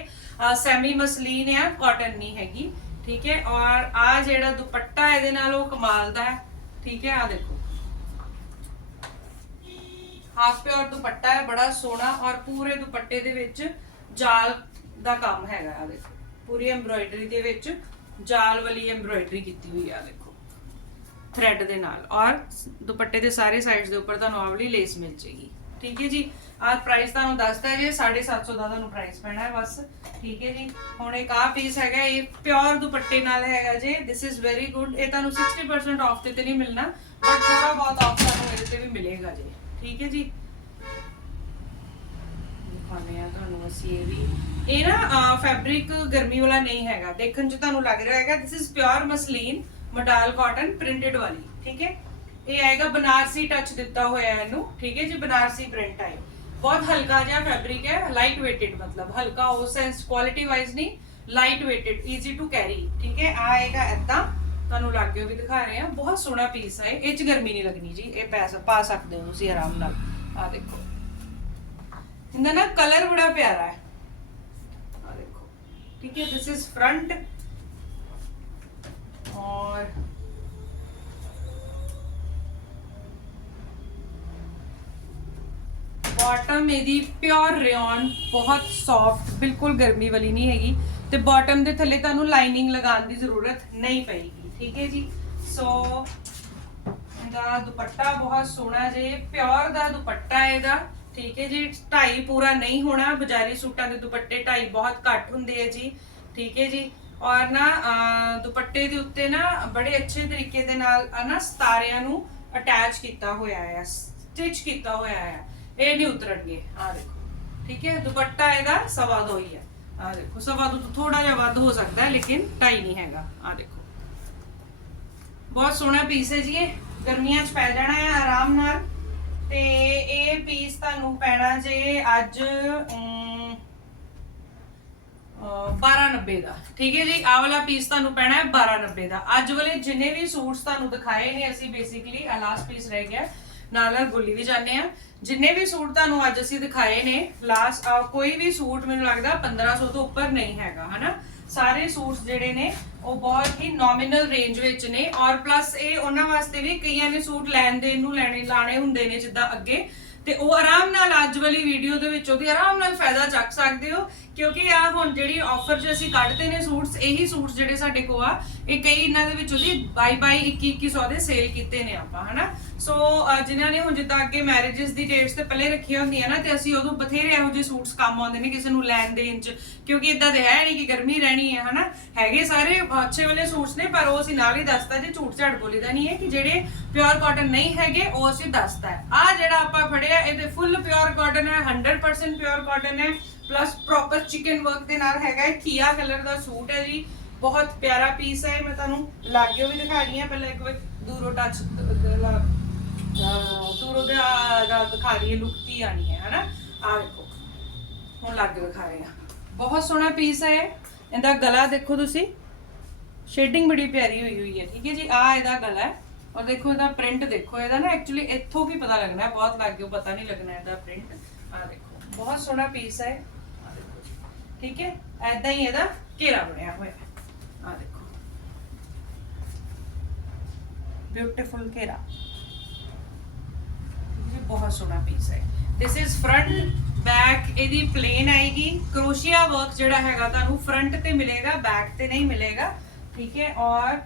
ਸੈਮੀ ਮਸਲੀਨ ਆ ਕਾਟਨ ਨਹੀਂ ਹੈਗੀ। ਠੀਕ ਹੈ? ਔਰ ਆ ਜਿਹੜਾ ਦੁਪੱਟਾ ਇਹਦੇ ਨਾਲ ਉਹ ਕਮਾਲ ਦਾ ਹੈ। ਠੀਕ ਹੈ? ਆ ਦੇਖੋ। ਹਾਫ ਪਿਓਰ ਦੁਪੱਟਾ ਹੈ, ਬੜਾ ਸੋਹਣਾ। ਔਰ ਪੂਰੇ ਦੁਪੱਟੇ ਦੇ ਵਿੱਚ ਜਾਲ ਦਾ ਕੰਮ ਹੈਗਾ। ਆ ਦੇਖੋ। ਪੂਰੀ ਐਮਬ੍ਰੋਇਡਰੀ ਦੇ ਵਿੱਚ ਜਾਲ ਵਾਲੀ ਐਮਬ੍ਰੋਇਡਰੀ ਕੀਤੀ ਹੋਈ ਆ, ਦੇਖੋ। ਥ੍ਰੈਡ ਦੇ ਨਾਲ। ਔਰ ਦੁਪੱਟੇ ਦੇ ਸਾਰੇ ਸਾਈਡਸ ਦੇ ਉੱਪਰ ਤੁਹਾਨੂੰ ਆਹ ਵਾਲੀ ਲੇਸ ਮਿਲ ਜੇਗੀ ਠੀਕ ਹੈ ਜੀ? ਆਹ ਪ੍ਰਾਈਸ ਤੁਹਾਨੂੰ ਦੱਸਦਾ ਜੀ 750 ਦਾ ਤੁਹਾਨੂੰ ਪ੍ਰਾਈਸ ਪੈਣਾ ਹੈ ਬਸ। ਠੀਕ ਹੈ ਜੀ? ਹੁਣ ਇੱਕ ਆਹ ਪੀਸ ਹੈਗਾ, ਇਹ ਪਿਓਰ ਦੁਪੱਟੇ ਨਾਲ ਹੈਗਾ ਜੀ। ਦਿਸ ਇਜ਼ ਵੈਰੀ ਗੁੱਡ ਇਹ ਤੁਹਾਨੂੰ 60% ਆਫ ਤੇ ਤੇ ਨਹੀਂ ਮਿਲਣਾ ਬਟ ਥੋੜਾ ਬਹੁਤ ਆਫ ਤੁਹਾਨੂੰ ਇਹਦੇ ਤੇ ਵੀ ਮਿਲੇਗਾ ਜੀ। ਠੀਕ ਹੈ ਜੀ? ਦਿਖਾਉਂਦੇ ਆ ਤੁਹਾਨੂੰ ਅਸੀਂ ਇਹ ਵੀ। ਇਹ ਨਾ ਫੈਬਰਿਕ ਗਰਮੀ ਵਾਲਾ ਨਹੀਂ ਹੈਗਾ। ਦੇਖਣ ਚ ਤੁਹਾਨੂੰ ਲੱਗ ਰਿਹਾ ਹੈਗਾ this is pure muslin modal cotton printed ਵਾਲੀ, ਠੀਕ ਹੈ? ਇਹ ਆਏਗਾ ਬਨਾਰਸੀ ਟੱਚ ਦਿੱਤਾ ਹੋਇਆ ਹੈ ਇਹਨੂੰ, ਠੀਕ ਹੈ ਜੀ? ਬਨਾਰਸੀ ਪ੍ਰਿੰਟ ਆਏ ਬਹੁਤ ਹਲਕਾ ਜਿਹਾ ਫੈਬਰਿਕ ਹੈ ਲਾਈਟ weighted ਮਤਲਬ। ਹਲਕਾ ਉਹ ਸੈਂਸ ਕੁਆਲਿਟੀ ਵਾਈਜ਼ ਨਹੀਂ light weighted easy to carry ਠੀਕ ਹੈ? ਆ ਆਏਗਾ ਏਦਾਂ। ਤੁਹਾਨੂੰ ਲੱਗੇ ਵੀ ਦਿਖਾ ਰਹੇ ਆ ਬਹੁਤ ਸੋਹਣਾ ਪੀਸ ਹੈ ਇਹ। ਚ ਗਰਮੀ ਨਹੀਂ ਲੱਗਣੀ ਜੀ। ਇਹ ਪੈ ਪਾ ਸਕਦੇ ਹੋ ਤੁਸੀਂ ਆਰਾਮ ਨਾਲ। ਆ ਦੇਖੋ। ਇਹਦਾ ਨਾ ਕਲਰ ਬੜਾ ਪਿਆਰਾ ਹੈ। ਆ ਦੇਖੋ। ਠੀਕ ਹੈ ਦਿਸ ਇਜ਼ ਫਰੰਟ ਔਰ ਬਾਟਮ ਇਹਦੀ ਪਿਓਰ ਰਿਓਨ ਬਹੁਤ ਸੌਫਟ ਬਿਲਕੁਲ ਗਰਮੀ ਵਾਲੀ ਨਹੀਂ ਹੈਗੀ। ਤੇ ਬਾਟਮ ਦੇ ਥੱਲੇ ਤੁਹਾਨੂੰ ਲਾਈਨਿੰਗ ਲਗਾਉਣ ਦੀ ਜ਼ਰੂਰਤ ਨਹੀਂ ਪਏਗੀ। ਠੀਕ ਹੈ ਜੀ? ਸੋ ਇਹਦਾ ਦੁਪੱਟਾ ਬਹੁਤ ਸੋਹਣਾ ਜੇ ਪਿਓਰ ਦਾ ਦੁਪੱਟਾ ਹੈ ਇਹਦਾ। ਠੀਕ ਹੈ ਜੀ, ਢਾਈ ਪੂਰਾ ਨਹੀਂ ਹੋਣਾ, ਬਜ਼ਾਰੀ ਸੂਟਾਂ ਦੇ ਦੁਪੱਟੇ ਢਾਈ ਬਹੁਤ ਘੱਟ ਹੁੰਦੇ ਆ ਜੀ, ਠੀਕ ਹੈ ਜੀ। ਔਰ ਨਾ ਦੁਪੱਟੇ ਦੇ ਉੱਤੇ ਨਾ ਬੜੇ ਅੱਛੇ ਤਰੀਕੇ ਦੇ ਨਾਲ ਨਾ ਸਤਾਰਿਆਂ ਨੂੰ ਅਟੈਚ ਕੀਤਾ ਹੋਇਆ ਹੈ ਸਟਿਚ ਕੀਤਾ ਹੋਇਆ ਹੈ ਇਹ ਨਹੀਂ ਉਤਰਨਗੇ ਆ ਦੇਖੋ, ਠੀਕ ਹੈ, ਦੁਪੱਟਾ ਇਹਦਾ ਸਵਾ ਦੋ ਹੀ ਹੈ ਆ ਦੇਖੋ, ਸਵਾ ਦੋ ਤੋਂ ਥੋੜਾ ਜਿਹਾ ਵੱਧ ਹੋ ਸਕਦਾ ਹੈ ਲੇਕਿਨ ਢਾਈ ਨਹੀਂ ਹੈਗਾ ਆ ਦੇਖੋ। ਬਹੁਤ ਸੋਹਣਾ ਪੀਸ ਹੈ ਜੀ ਇਹ, ਗਰਮੀਆਂ 'ਚ ਪੈ ਜਾਣਾ ਹੈ ਆਰਾਮ ਨਾਲ। ਤੇ ਇਹ ਪੀਸ ਤੁਹਾਨੂੰ ਪੈਣਾ ਜੇ ਅੱਜ 1290 ਦਾ। ਠੀਕ ਹੈ ਜੀ? ਆਹ ਵਾਲਾ ਪੀਸ ਤੁਹਾਨੂੰ ਪੈਣਾ ਹੈ 1290 ਦਾ। ਅੱਜ ਵਾਲੇ ਜਿੰਨੇ ਵੀ ਸੂਟਸ ਤੁਹਾਨੂੰ ਦਿਖਾਏ ਨੇ, ਅਸੀਂ ਬੇਸਿਕਲੀ ਆ ਲਾਸਟ ਪੀਸ ਰਹਿ ਗਿਆ। ਨਾਲ ਨਾਲ ਗੁੱਲੀ ਵੀ ਜਾਂਦੇ ਆ ਜਿੰਨੇ ਵੀ ਸੂਟ ਤੁਹਾਨੂੰ ਅੱਜ ਅਸੀਂ ਦਿਖਾਏ ਨੇ ਲਾਸਟ ਕੋਈ ਵੀ ਸੂਟ ਮੈਨੂੰ ਲੱਗਦਾ 1500 ਤੋਂ ਉੱਪਰ ਨਹੀਂ ਹੈਗਾ, ਹਨਾ? ਸਾਰੇ ਸੂਟਸ ਜਿਹੜੇ ਨੇ, ਉਹ ਬਹੁਤ ਹੀ ਨੋਮੀਨਲ ਰੇਂਜ ਵਿੱਚ ਨੇ ਔਰ ਪਲੱਸ ਇਹ ਉਹਨਾਂ ਵਾਸਤੇ ਵੀ ਕਈਆਂ ਨੇ ਸੂਟ ਲੈਣ ਦੇਣ ਨੂੰ ਲੈਣੇ, ਲਾਣੇ ਹੁੰਦੇ ਨੇ ਜਿੱਦਾਂ ਅੱਗੇ। ਤੇ ਉਹ ਆਰਾਮ ਨਾਲ ਅੱਜ ਵਾਲੀ ਵੀਡੀਓ ਦੇ ਵਿੱਚ ਉਹਦੀ ਆਰਾਮ ਨਾਲ ਫਾਇਦਾ ਚੱਕ ਸਕਦੇ ਹੋ, ਕਿਉਂਕਿ ਆ ਹੁਣ ਜਿਹੜੀ ਆਫਰ 'ਚ ਅਸੀਂ ਕੱਢਦੇ ਨੇ ਸੂਟਸ, ਇਹੀ ਸੂਟਸ ਜਿਹੜੇ ਸਾਡੇ ਕੋਲ ਆ, ਇਹ ਕਈ ਇਹਨਾਂ ਦੇ ਵਿੱਚ ਉਹਦੀ ਬਾਈ ਬਾਈ 21 2100 ਦੇ ਸੇਲ ਕੀਤੇ ਨੇ ਆਪਾਂ, ਹਨਾ? ਸੋ ਅਹ, ਜਿਨ੍ਹਾਂ ਨੇ ਹੁਣ ਜਿੱਦਾਂ ਅੱਗੇ ਮੈਰਿਜਸ ਦੀ ਡੇਟਸ ਤੇ ਪਹਿਲੇ ਰੱਖੀਆਂ ਹੁੰਦੀਆਂ ਨਾ ਤੇ ਅਸੀਂ ਉਦੋਂ ਬਥੇਰੇ ਇਹੋ ਜਿਹੇ ਸੂਟਸ ਕੰਮ ਆਉਂਦੇ ਨੇ ਕਿਸੇ ਨੂੰ ਲੈਣ ਦੇਣ 'ਚ ਕਿਉਂਕਿ ਇਦਾਂ ਦੇ ਹੈ ਨਹੀਂ ਕਿ ਗਰਮੀ ਰਹਿਣੀ ਹੈ ਹਨਾ? ਹੈਗੇ ਸਾਰੇ ਅੱਛੇ ਵਾਲੇ ਸੂਟਸ ਨੇ ਪਰ ਉਹ ਅਸੀਂ ਨਾਲ ਹੀ ਦੱਸਦਾ ਜੇ ਝੂਠ ਝਾੜ ਬੋਲੀਦਾ ਨਹੀਂ ਹੈ ਕਿ ਜਿਹੜੇ ਪਿਓਰ ਕਾਟਨ ਨਹੀਂ ਹੈਗੇ ਉਹ ਅਸੀਂ ਦੱਸਦਾ ਆ ਜਿਹੜਾ ਆਪਾਂ ਫੜਿਆ ਇਹਦੇ ਫੁੱਲ ਪਿਓਰ ਕਾਟਨ ਹੈ 100% ਪਿਓਰ ਕਾਟਨ ਹੈ ਪਲੱਸ ਪ੍ਰੋਪਰ ਚਿਕਨ ਵਰਕ ਦੇ ਨਾਲ ਹੈਗਾ ਹੈ ਖੀਆ ਕਲਰ ਦਾ ਸੂਟ ਹੈ ਜੀ। ਬਹੁਤ ਪਿਆਰਾ ਪੀਸ ਹੈ ਮੈਂ ਤੁਹਾਨੂੰ ਲਾਗੇ ਵੀ ਦਿਖਾ ਰਹੀ ਹਾਂ ਪਹਿਲਾਂ ਇੱਕ ਵਾਰ ਦੂਰੋਂ ਟੱਚ ਦੂਰੋਂ ਦਾ ਦਾ ਦਿਖਾ ਰਹੀ ਹੈ ਲੁੱਕ ਆਣੀ ਹੈ, ਹਨਾ? ਆ ਦੇਖੋ ਹੁਣ ਲਾਗੇ ਦਿਖਾ ਰਹੇ ਹਾਂ। ਬਹੁਤ ਸੋਹਣਾ ਪੀਸ ਹੈ ਇਹਦਾ ਗਲਾ ਦੇਖੋ ਤੁਸੀਂ। ਸ਼ੇਡਿੰਗ ਬੜੀ ਪਿਆਰੀ ਹੋਈ ਹੋਈ ਹੈ, ਠੀਕ ਹੈ ਜੀ? ਆ ਇਹਦਾ ਗਲਾ ਹੈ। ਔਰ ਦੇਖੋ ਇਹਦਾ ਪ੍ਰਿੰਟ ਦੇਖੋ। ਇਹਦਾ ਨਾ ਐਕਚੁਅਲੀ ਇੱਥੋਂ ਵੀ ਪਤਾ ਲੱਗਣਾ ਹੈ, ਬਹੁਤ ਲੱਗੇ ਪਤਾ ਨਹੀਂ ਲੱਗਣਾ ਇਹਦਾ ਪ੍ਰਿੰਟ ਆ ਦੇਖੋ। ਬਹੁਤ ਸੋਹਣਾ ਪੀਸ ਹੈ। ਠੀਕ ਹੈ? ਐਦਾਂ ਹੀ ਇਹਦਾ ਘੇਰਾ ਬਣਿਆ ਹੋਇਆ ਹੈ। ਆ ਦੇਖੋ। ਬਿਊਟੀਫੁਲ ਘੇਰਾ। ਬਹੁਤ ਸੋਹਣਾ ਪੀਸ ਹੈ। This ਇਜ਼ ਫਰੰਟ ਬੈਕ ਇਹਦੀ ਪਲੇਨ ਆਏਗੀ। ਕਰੋਸ਼ੀਆ ਵਰਕ ਜਿਹੜਾ ਹੈਗਾ ਤੁਹਾਨੂੰ ਫਰੰਟ ਤੇ ਮਿਲੇਗਾ ਬੈਕ ਤੇ ਨਹੀਂ ਮਿਲੇਗਾ। ਠੀਕ ਹੈ, ਔਰ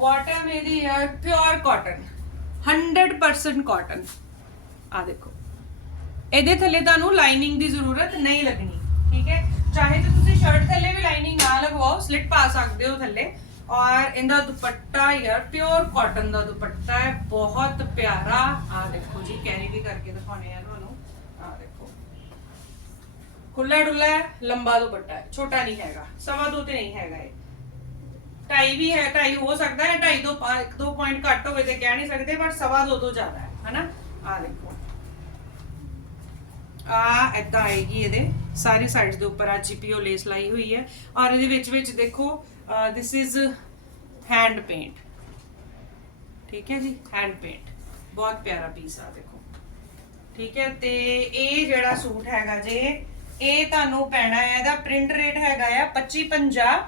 ਬਾਟਮ ਇਹਦੀ ਹੈ ਪਿਓਰ ਕਾਟਨ 100% ਕਾਟਨ ਆ ਦੇਖੋ। ਇਹਦੇ ਥੱਲੇ ਤੁਹਾਨੂੰ ਲਾਈਨਿੰਗ ਦੀ ਜ਼ਰੂਰਤ ਨਹੀਂ ਲੱਗਣੀ। ਠੀਕ ਹੈ, ਚਾਹੇ ਤਾਂ ਤੁਸੀਂ ਸ਼ਰਟ ਥੱਲੇ ਵੀ ਲਾਈਨਿੰਗ ਨਾ ਲਗਵਾਓ ਸਲਿਟ ਪਾ ਸਕਦੇ ਹੋ ਥੱਲੇ। ਔਰ ਇਹਦਾ ਦੁਪੱਟਾ ਯਾਰ ਪਿਓਰ ਕਾਟਨ ਦਾ ਦੁਪੱਟਾ ਹੈ, ਬਹੁਤ ਪਿਆਰਾ। ਆ ਦੇਖੋ ਜੀ ਕੈਰੀ ਵੀ ਕਰਕੇ ਦਿਖਾਉਣੇ ਆ ਤੁਹਾਨੂੰ। ਆ ਦੇਖੋ। ਖੁੱਲਾ ਡੁੱਲਾ ਲੰਬਾ ਦੁਪੱਟਾ ਹੈ, ਛੋਟਾ ਨਹੀਂ ਹੈਗਾ, ਸਵਾ ਦੋ ਤੇ ਨਹੀਂ ਹੈਗਾ ਇਹ। ਢਾਈ ਵੀ ਹੈ, ਢਾਈ ਹੋ ਸਕਦਾ ਹੈ, ਢਾਈ ਤੋਂ ਪਾ- ਇੱਕ ਦੋ ਪੁਆਇੰਟ ਘੱਟ ਹੋਵੇ ਤੇ ਕਹਿ ਨਹੀਂ ਸਕਦੇ ਪਰ ਸਵਾ ਦੋ ਤੋਂ ਜ਼ਿਆਦਾ ਹੈ, ਹਨਾ? ਆ ਦੇਖੋ। ਆ ਏਦਾਂ ਆਏਗੀ ਇਹਦੇ, ਸਾਰੀ ਸਾਈਡਸ ਦੇ ਉੱਪਰ ਆ ਜੀਪੀਓ ਲੇਸ ਲਾਈ ਹੋਈ ਹੈ। ਔਰ ਇਹਦੇ ਵਿੱਚ ਵਿੱਚ ਦੇਖੋ ਦਿਸ ਇਜ਼ ਹੈਂਡ ਪੇਂਟ ਠੀਕ ਹੈ ਜੀ? ਹੈਂਡ ਪੇਂਟ ਬਹੁਤ ਪਿਆਰਾ ਪੀਸ ਆ, ਦੇਖੋ। ਠੀਕ ਹੈ, ਤੇ ਇਹ ਜਿਹੜਾ ਸੂਟ ਹੈਗਾ ਜੇ, ਇਹ ਤੁਹਾਨੂੰ ਪੈਣਾ ਹੈ, ਇਹਦਾ ਪ੍ਰਿੰਟ ਰੇਟ ਹੈਗਾ ਆ 2550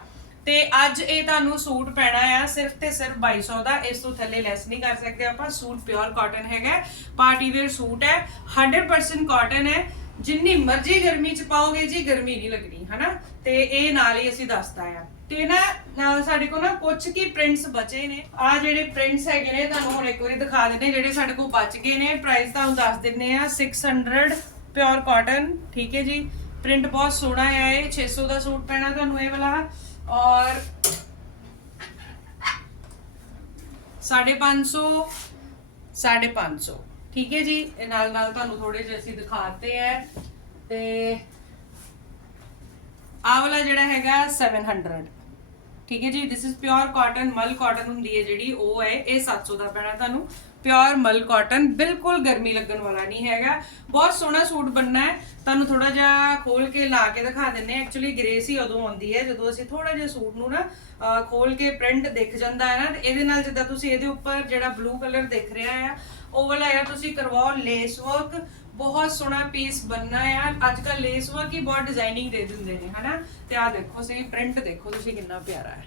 ਤੇ ਅੱਜ ਇਹ ਤੁਹਾਨੂੰ ਸੂਟ ਪੈਣਾ ਆ ਸਿਰਫ ਤੇ ਸਿਰਫ 2200 ਦਾ। ਇਸ ਤੋਂ ਥੱਲੇ ਲੈਸ ਨਹੀਂ ਕਰ ਸਕਦੇ ਆਪਾਂ। ਸੂਟ ਪਿਓਰ ਕਾਟਨ ਹੈਗਾ ਪਾਰਟੀ ਵੇਅਰ ਸੂਟ ਹੈ। 100% ਕਾਟਨ ਹੈ। ਜਿੰਨੀ ਮਰਜ਼ੀ ਗਰਮੀ ਚ ਪਾਓਗੇ ਜੀ, ਗਰਮੀ ਨਹੀਂ ਲੱਗਣੀ, ਹਨਾ? ਤੇ ਇਹ ਨਾਲ ਹੀ ਅਸੀਂ ਦੱਸਦਾ ਆ। ਤੇ ਨਾ ਨਾਲ ਸਾਡੇ ਕੋਲ ਨਾ ਕੁਝ ਕੀ ਪ੍ਰਿੰਟਸ ਬਚੇ ਨੇ। ਆ ਜਿਹੜੇ ਪ੍ਰਿੰਟਸ ਹੈਗੇ ਨੇ, ਤੁਹਾਨੂੰ ਹੁਣ ਇੱਕ ਵਾਰੀ ਦਿਖਾ ਦਿੰਦੇ ਜਿਹੜੇ ਸਾਡੇ ਕੋਲ ਬਚ ਗਏ ਨੇ। ਪ੍ਰਾਈਸ ਤੁਹਾਨੂੰ ਦੱਸ ਦਿੰਨੇ ਆ 600 ਪਿਓਰ ਕਾਟਨ ਠੀਕ ਹੈ ਜੀ? ਪ੍ਰਿੰਟ ਬਹੁਤ ਸੋਹਣਾ ਆ ਇਹ 600 ਦਾ ਸੂਟ ਪੈਣਾ ਤੁਹਾਨੂੰ ਇਹ ਵਾਲਾ। ਔਰ 550 550 ਠੀਕ ਹੈ ਜੀ? ਇਹ ਨਾਲ ਨਾਲ ਤੁਹਾਨੂੰ ਥੋੜੇ ਜਿਹੇ ਅਸੀਂ ਦਿਖਾਤੇ ਹੈ ਤੇ ਆਹ ਵਾਲਾ ਜਿਹੜਾ ਹੈਗਾ 700 ਠੀਕ ਹੈ ਜੀ this is pure cotton mul cotton ਹੁੰਦੀ ਹੈ ਜਿਹੜੀ ਉਹ ਹੈ ਇਹ 700 ਦਾ ਪੈਣਾ ਤੁਹਾਨੂੰ। ਪਿਓਰ ਮਲ ਕਾਟਨ ਬਿਲਕੁਲ ਗਰਮੀ ਲੱਗਣ ਵਾਲਾ ਨਹੀਂ ਹੈਗਾ। ਬਹੁਤ ਸੋਹਣਾ ਸੂਟ ਬਣਨਾ ਹੈ। ਤੁਹਾਨੂੰ ਥੋੜਾ ਜਿਹਾ ਖੋਲ ਕੇ ਲਾ ਕੇ ਦਿਖਾ ਦਿੰਨੇ ਐਕਚੁਅਲੀ ਗ੍ਰੇਸ ਹੀ ਉਦੋਂ ਆਉਂਦੀ ਹੈ। ਜਦੋਂ ਅਸੀਂ ਥੋੜਾ ਜਿਹਾ ਸੂਟ ਨੂੰ ਨਾ ਅਹ, ਖੋਲ ਕੇ ਪ੍ਰਿੰਟ ਦਿਖ ਜਾਂਦਾ ਹੈ ਨਾ ਤੇ ਇਹਦੇ ਨਾਲ ਜਿੱਦਾਂ ਤੁਸੀਂ ਇਹਦੇ ਉੱਪਰ ਜਿਹੜਾ ਬਲੂ ਕਲਰ ਦਿਖ ਰਿਹਾ ਹੈ ਉਹ ਵਾਲਾ ਹੈ ਤੁਸੀਂ ਕਰਵਾਓ ਲੇਸ ਵਰਕ ਬਹੁਤ ਸੋਹਣਾ ਪੀਸ ਬਣਨਾ ਹੈ ਅੱਜ ਕੱਲ ਲੇਸ ਵਰਕ ਹੀ ਬਹੁਤ ਡਿਜ਼ਾਈਨਿੰਗ ਦੇ ਦਿੰਦੇ ਨੇ, ਹਨਾ? ਤੇ ਆ ਦੇਖੋ ਸਹੀ ਪ੍ਰਿੰਟ ਦੇਖੋ, ਤੁਸੀਂ ਕਿੰਨਾ ਪਿਆਰਾ ਹੈ।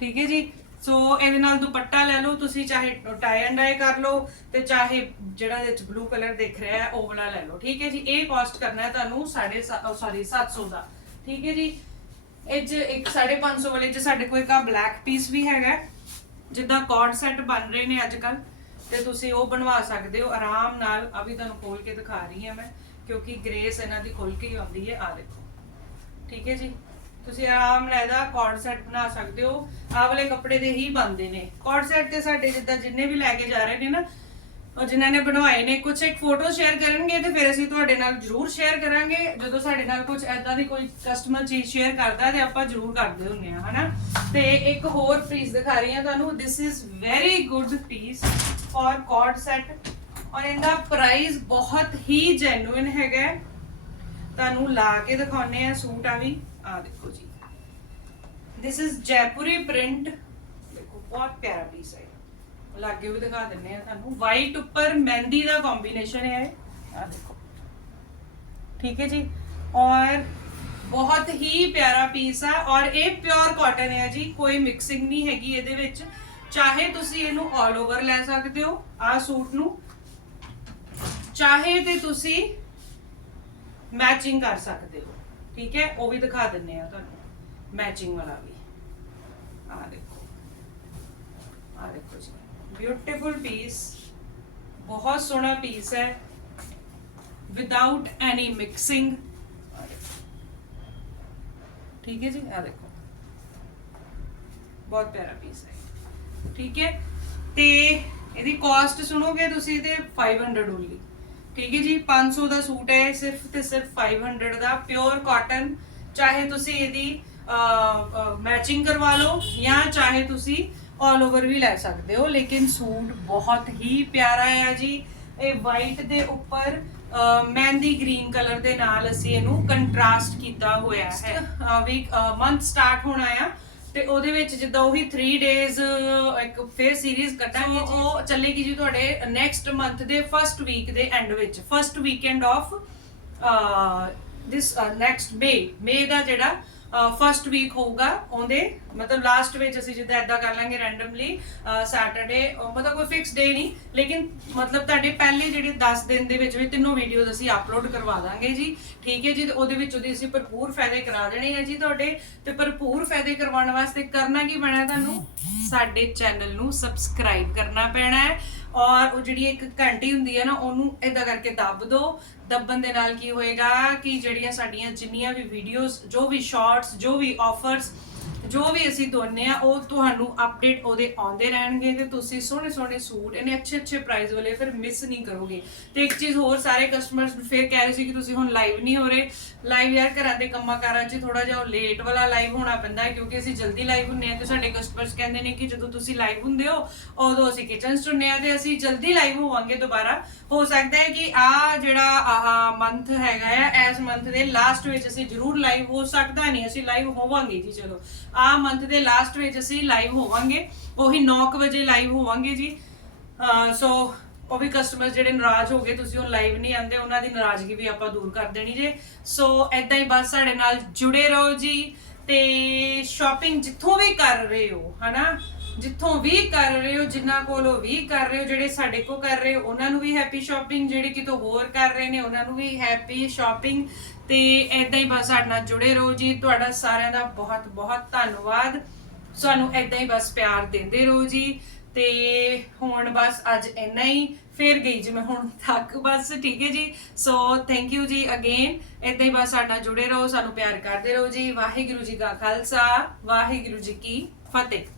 ਠੀਕ ਹੈ ਜੀ? ਸੋ ਇਹਦੇ ਨਾਲ ਦੁਪੱਟਾ ਲੈ ਲਓ, ਤੁਸੀਂ ਚਾਹੇ ਟਾਈ ਐਂਡ ਡਾਈ ਕਰ ਲਓ ਤੇ ਚਾਹੇ ਜਿਹੜਾ ਇਹਦੇ ਵਿੱਚ ਬਲੂ ਕਲਰ ਦਿਖ ਰਿਹਾ ਹੈ, ਉਹ ਵਾਲਾ ਲੈ ਲਓ। ਠੀਕ ਹੈ ਜੀ? ਇਹ ਕਾਸਟ ਕਰਨਾ ਹੈ ਤੁਹਾਨੂੰ 750 ਸੌਰੀ 700 ਦਾ। ਠੀਕ ਹੈ ਜੀ? ਇਹ 'ਚ ਇੱਕ 550 ਵਾਲੇ ਚ ਸਾਡੇ ਕੋਲ ਇੱਕ ਆ ਬਲੈਕ ਪੀਸ ਵੀ ਹੈਗਾ ਜਿੱਦਾਂ ਕਾਰਡ ਸੈੱਟ ਬਣ ਰਹੇ ਨੇ ਅੱਜ ਕੱਲ੍ਹ ਤੇ ਤੁਸੀਂ ਉਹ ਬਣਵਾ ਸਕਦੇ ਹੋ। ਆਰਾਮ ਨਾਲ ਆ ਵੀ ਤੁਹਾਨੂੰ ਖੋਲ ਕੇ ਦਿਖਾ ਰਹੀ ਹਾਂ ਮੈਂ, ਕਿਉਂਕਿ ਗ੍ਰੇਸ ਇਹਨਾਂ ਦੀ ਖੁੱਲ ਕੇ ਹੀ ਆਉਂਦੀ ਹੈ। ਆ ਦੇਖੋ। ਠੀਕ ਹੈ ਜੀ? ਤੁਸੀਂ ਆਰਾਮ ਨਾਲ ਇਹਦਾ ਕਾਰਡ ਸੈੱਟ ਬਣਾ ਸਕਦੇ ਹੋ। ਆਹ ਵਾਲੇ ਕੱਪੜੇ ਦੇ ਹੀ ਬਣਦੇ ਨੇ। ਕਾਰਡ ਸੈੱਟ ਤੇ ਸਾਡੇ ਜਿੱਦਾਂ ਜਿੰਨੇ ਵੀ ਲੈ ਕੇ ਜਾ ਰਹੇ ਨੇ ਨਾ ਔਰ ਜਿਨ੍ਹਾਂ ਨੇ ਬਣਵਾਏ ਨੇ ਕੁਝ ਇੱਕ ਫੋਟੋ ਸ਼ੇਅਰ ਕਰਨਗੇ ਤੇ ਫਿਰ ਅਸੀਂ ਤੁਹਾਡੇ ਨਾਲ ਜਰੂਰ ਸ਼ੇਅਰ ਕਰਾਂਗੇ। ਜਦੋਂ ਸਾਡੇ ਨਾਲ ਕੁਝ ਐਦਾਂ ਦੀ ਕੋਈ ਕਸਟਮਰ ਚੀਜ਼ ਸ਼ੇਅਰ ਕਰਦਾ ਤੇ ਆਪਾਂ ਜਰੂਰ ਕਰਦੇ ਹੁੰਨੇ ਆ, ਹਨਾ? ਤੇ ਇੱਕ ਹੋਰ ਪੀਸ ਦਿਖਾ ਰਹੀ ਹਾਂ ਤੁਹਾਨੂੰ। This is very good piece for coord set ਔਰ ਇਹਦਾ ਪ੍ਰਾਈਸ ਬਹੁਤ ਹੀ ਜੈਨੂਇਨ ਹੈਗਾ ਤੁਹਾਨੂੰ ਲਾ ਕੇ ਦਿਖਾਉਨੇ ਆ ਸੂਟ ਆ ਵੀ। ਆ ਦੇਖੋ ਜੀ। ਦਿਸ ਇਜ਼ ਜੈਪੁਰੀ ਪ੍ਰਿੰਟ ਦੇਖੋ, ਬਹੁਤ ਪਿਆਰਾ ਪੀਸ ਹੈ ਲਾਗੇ ਵੀ ਦਿਖਾ ਦਿੰਨੇ ਆ ਤੁਹਾਨੂੰ ਵਾਈਟ ਉੱਪਰ ਮਹਿੰਦੀ ਦਾ ਕੰਬੀਨੇਸ਼ਨ ਹੈ ਆ ਦੇਖੋ। ਠੀਕ ਹੈ ਜੀ? ਔਰ ਬਹੁਤ ਹੀ ਪਿਆਰਾ ਪੀਸ ਆ। ਔਰ ਇਹ ਪਿਓਰ ਕਾਟਨ ਹੈ ਜੀ। ਕੋਈ ਮਿਕਸਿੰਗ ਨਹੀਂ ਹੈਗੀ ਇਹਦੇ ਵਿੱਚ। ਚਾਹੇ ਤੁਸੀਂ ਇਹਨੂੰ 올 ਓਵਰ ਲੈ ਸਕਦੇ ਹੋ ਆ ਸੂਟ ਨੂੰ। ਚਾਹੇ ਤੇ ਤੁਸੀਂ ਮੈਚਿੰਗ ਕਰ ਸਕਦੇ ਹੋ। ਠੀਕ ਹੈ? ਉਹ ਵੀ ਦਿਖਾ ਦਿੰਨੇ ਆ ਤੁਹਾਨੂੰ। ਮੈਚਿੰਗ ਵਾਲਾ ਵੀ। ਆ ਦੇਖੋ। ਆ ਦੇਖੋ ਜੀ। ਬਿਊਟੀਫੁਲ ਪੀਸ ਬਹੁਤ ਸੋਹਣਾ ਪੀਸ ਹੈ ਵਿਦਆਊਟ ਐਨੀ ਮਿਕਸਿੰਗ ਠੀਕ ਹੈ ਜੀ ਆ ਦੇਖੋ ਬਹੁਤ ਪਿਆਰਾ ਪੀਸ ਹੈ ਠੀਕ ਹੈ ਤੇ ਇਹਦੀ ਕਾਸਟ ਸੁਣੋਗੇ ਤੁਸੀਂ ਤੇ 500 ਓਨਲੀ ਠੀਕ ਹੈ ਜੀ 500 ਦਾ ਸੂਟ ਹੈ ਸਿਰਫ ਤੇ ਸਿਰਫ 500 ਦਾ ਪਿਓਰ ਕਾਟਨ ਚਾਹੇ ਤੁਸੀਂ ਇਹਦੀ ਮੈਚਿੰਗ ਕਰਵਾ ਲਓ ਜਾਂ ਚਾਹੇ ਤੁਸੀਂ 올 ਓਵਰ ਵੀ ਲੈ ਸਕਦੇ ਹੋ ਲੇਕਿਨ ਸੂਟ ਬਹੁਤ ਹੀ ਪਿਆਰਾ ਹੈ ਜੀ। ਇਹ ਵਾਈਟ ਦੇ ਉੱਪਰ ਮਹਿੰਦੀ ਗ੍ਰੀਨ ਕਲਰ ਦੇ ਨਾਲ ਅਸੀਂ ਇਹਨੂੰ ਕੰਟਰਾਸਟ ਕੀਤਾ ਹੋਇਆ ਹੈ। ਵੀ ਮੰਥ ਸਟਾਰਟ ਹੋਣਾ ਆ ਤੇ ਉਹਦੇ ਵਿੱਚ ਜਿੱਦਾਂ ਉਹੀ 3 ਡੇਜ਼ ਇੱਕ ਫੇਰ ਸੀਰੀਜ਼ ਕੱਢਾਂਗੇ ਜੀ। ਉਹ ਚੱਲੇਗੀ ਜੀ ਤੁਹਾਡੇ ਨੈਕਸਟ ਮੰਥ ਦੇ ਫਰਸਟ ਵੀਕ ਦੇ ਐਂਡ ਵਿੱਚ। First weekend of this next way May ਦਾ ਜਿਹੜਾ ਫਰਸਟ ਵੀਕ ਹੋਊਗਾ ਉਹਦੇ, ਮਤਲਬ ਲਾਸਟ ਵਿੱਚ ਅਸੀਂ ਜਿੱਦਾਂ ਇਦਾਂ ਕਰ ਲਾਂਗੇ ਰੈਂਡਮਲੀ ਸੈਟਰਡੇ ਮਤਲਬ ਕੋਈ ਫਿਕਸ ਡੇ ਨਹੀਂ, ਲੇਕਿਨ ਮਤਲਬ ਤੁਹਾਡੇ ਪਹਿਲੇ ਜਿਹੜੇ 10 ਦਿਨ ਦੇ ਵਿੱਚ ਵੀ ਤਿੰਨੋਂ ਵੀਡੀਓਜ਼ ਅਸੀਂ ਅਪਲੋਡ ਕਰਵਾ ਦਾਂਗੇ ਜੀ, ਠੀਕ ਹੈ ਜੀ, ਤੇ ਉਹਦੇ ਵਿੱਚ ਉਹਦੀ ਅਸੀਂ ਭਰਪੂਰ ਫਾਇਦੇ ਕਰਾ ਦੇਣੇ ਆ ਜੀ ਤੁਹਾਡੇ, ਤੇ ਭਰਪੂਰ ਫਾਇਦੇ ਕਰਵਾਉਣ ਵਾਸਤੇ ਕਰਨਾ ਕੀ ਪੈਣਾ ਤੁਹਾਨੂੰ? ਸਾਡੇ ਚੈਨਲ ਨੂੰ ਸਬਸਕ੍ਰਾਈਬ ਕਰਨਾ ਪੈਣਾ ਹੈ। ਔਰ ਉਹ ਜਿਹੜੀ ਇੱਕ ਘੰਟੀ ਹੁੰਦੀ ਹੈ ਨਾ, ਉਹਨੂੰ ਇਦਾਂ ਕਰਕੇ ਦੱਬ ਦਿਓ ਦੱਬਣ ਦੇ ਨਾਲ ਕੀ ਹੋਏਗਾ ਕਿ ਜਿਹੜੀਆਂ ਸਾਡੀਆਂ ਜਿੰਨੀਆਂ ਵੀ ਵੀਡੀਓਜ਼ ਜੋ ਵੀ ਸ਼ਾਰਟਸ ਜੋ ਵੀ ਆਫਰਸ ਜੋ ਵੀ ਅਸੀਂ ਦੋਨੇ ਆ, ਉਹ ਤੁਹਾਨੂੰ ਅਪਡੇਟ ਉਹਦੇ ਆਉਂਦੇ ਰਹਿਣਗੇ ਤੇ ਤੁਸੀਂ ਸੋਹਣੇ ਸੋਹਣੇ ਸੂਟ ਇਹਨੇ ਅੱਛੇ ਅੱਛੇ ਪ੍ਰਾਈਸ ਵਾਲੇ ਫਿਰ ਮਿਸ ਨਹੀਂ ਕਰੋਗੇ। ਤੇ ਇੱਕ ਚੀਜ਼ ਹੋਰ ਸਾਰੇ ਕਸਟਮਰਸ ਫਿਰ ਕਹਿ ਰਹੇ ਸੀ ਕਿ ਤੁਸੀਂ ਹੁਣ ਲਾਈਵ ਨਹੀਂ ਹੋ ਰਹੇ। ਲਾਈਵ ਯਾਰ ਘਰਾਂ ਦੇ ਕੰਮਾਂ ਕਾਰਾਂ 'ਚ ਥੋੜਾ ਜਿਹਾ ਲੇਟ ਵਾਲਾ ਲਾਈਵ ਹੋਣਾ ਪੈਂਦਾ ਕਿਉਂਕਿ ਅਸੀਂ ਜਲਦੀ ਲਾਈਵ ਹੁੰਨੇ ਆ ਤੇ ਸਾਡੇ ਕਸਟਮਰਸ ਕਹਿੰਦੇ ਨੇ ਕਿ ਜਦੋਂ ਤੁਸੀਂ ਲਾਈਵ ਹੁੰਦੇ ਹੋ, ਉਦੋਂ ਅਸੀਂ ਕਿਚਨ 'ਚ ਹੁੰਨੇ ਆ ਤੇ ਅਸੀਂ ਜਲਦੀ ਲਾਈਵ ਹੋਵਾਂਗੇ ਦੁਬਾਰਾ। ਹੋ ਸਕਦਾ ਹੈ ਕਿ ਆ ਜਿਹੜਾ ਆਹ ਮੰਥ ਹੈਗਾ ਆ ਐਸ ਮੰਥ ਦੇ ਲਾਸਟ ਵਿੱਚ ਅਸੀਂ ਜ਼ਰੂਰ ਲਾਈਵ ਹੋ ਸਕਦਾ ਨਹੀਂ, ਅਸੀਂ ਲਾਈਵ ਹੋਵਾਂਗੇ ਜੀ ਚਲੋ। ਆ ਮੰਥ ਦੇ ਲਾਸਟ ਵਿੱਚ ਅਸੀਂ ਲਾਈਵ ਹੋਵਾਂਗੇ। ਉਹੀ 9:00 ਵਜੇ ਲਾਈਵ ਹੋਵਾਂਗੇ ਜੀ। ਸੋ ਉਹ ਵੀ ਕਸਟਮਰ ਜਿਹੜੇ ਨਾਰਾਜ਼ ਹੋ ਗਏ, ਤੁਸੀਂ ਉਹ ਲਾਈਵ ਨਹੀਂ ਆਂਦੇ ਉਹਨਾਂ ਦੀ ਨਾਰਾਜ਼ਗੀ ਵੀ ਆਪਾਂ ਦੂਰ ਕਰ ਦੇਣੀ ਜੇ। ਸੋ ਐਦਾਂ ਹੀ ਬਸ ਸਾਡੇ ਨਾਲ ਜੁੜੇ ਰਹੋ ਜੀ ਤੇ ਸ਼ਾਪਿੰਗ ਜਿੱਥੋਂ ਵੀ ਕਰ ਰਹੇ ਹੋ, ਹਨਾ? ਜਿੱਥੋਂ ਵੀ ਕਰ ਰਹੇ ਹੋ, ਜਿੰਨਾ ਕੋਲੋਂ ਵੀ ਕਰ ਰਹੇ ਹੋ, ਜਿਹੜੇ ਸਾਡੇ ਕੋ ਕਰ ਰਹੇ ਹੋ, ਉਹਨਾਂ ਨੂੰ ਵੀ ਹੈਪੀ ਸ਼ਾਪਿੰਗ ਜਿਹੜੇ ਕਿਤੋਂ ਹੋਰ ਕਰ ਰਹੇ ਨੇ, ਉਹਨਾਂ ਨੂੰ ਵੀ ਹੈਪੀ ਸ਼ਾਪਿੰਗ ਤੇ ਐਦਾਂ ਹੀ ਬਸ ਸਾਡੇ ਨਾਲ ਜੁੜੇ ਰਹੋ ਜੀ। ਤੁਹਾਡਾ ਸਾਰਿਆਂ ਦਾ ਬਹੁਤ ਬਹੁਤ ਧੰਨਵਾਦ। ਸਾਨੂੰ ਐਦਾਂ ਹੀ ਬਸ ਪਿਆਰ ਦਿੰਦੇ ਰਹੋ ਜੀ। ਤੇ ਹੁਣ ਬਸ ਅੱਜ ਇੰਨਾ ਹੀ। ਫੇਰ ਗਈ ਜੀ ਮੈਂ ਹੁਣ ਤੱਕ ਬਸ, ਠੀਕ ਹੈ ਜੀ? So thank you ji again ਏਦਾਂ ਹੀ ਬਸ ਸਾਡੇ ਨਾਲ ਜੁੜੇ ਰਹੋ, ਸਾਨੂੰ ਪਿਆਰ ਕਰਦੇ ਰਹੋ ਜੀ। ਵਾਹਿਗੁਰੂ ਜੀ ਕਾ ਖਾਲਸਾ, ਵਾਹਿਗੁਰੂ ਜੀ ਕੀ ਫਤਿਹ।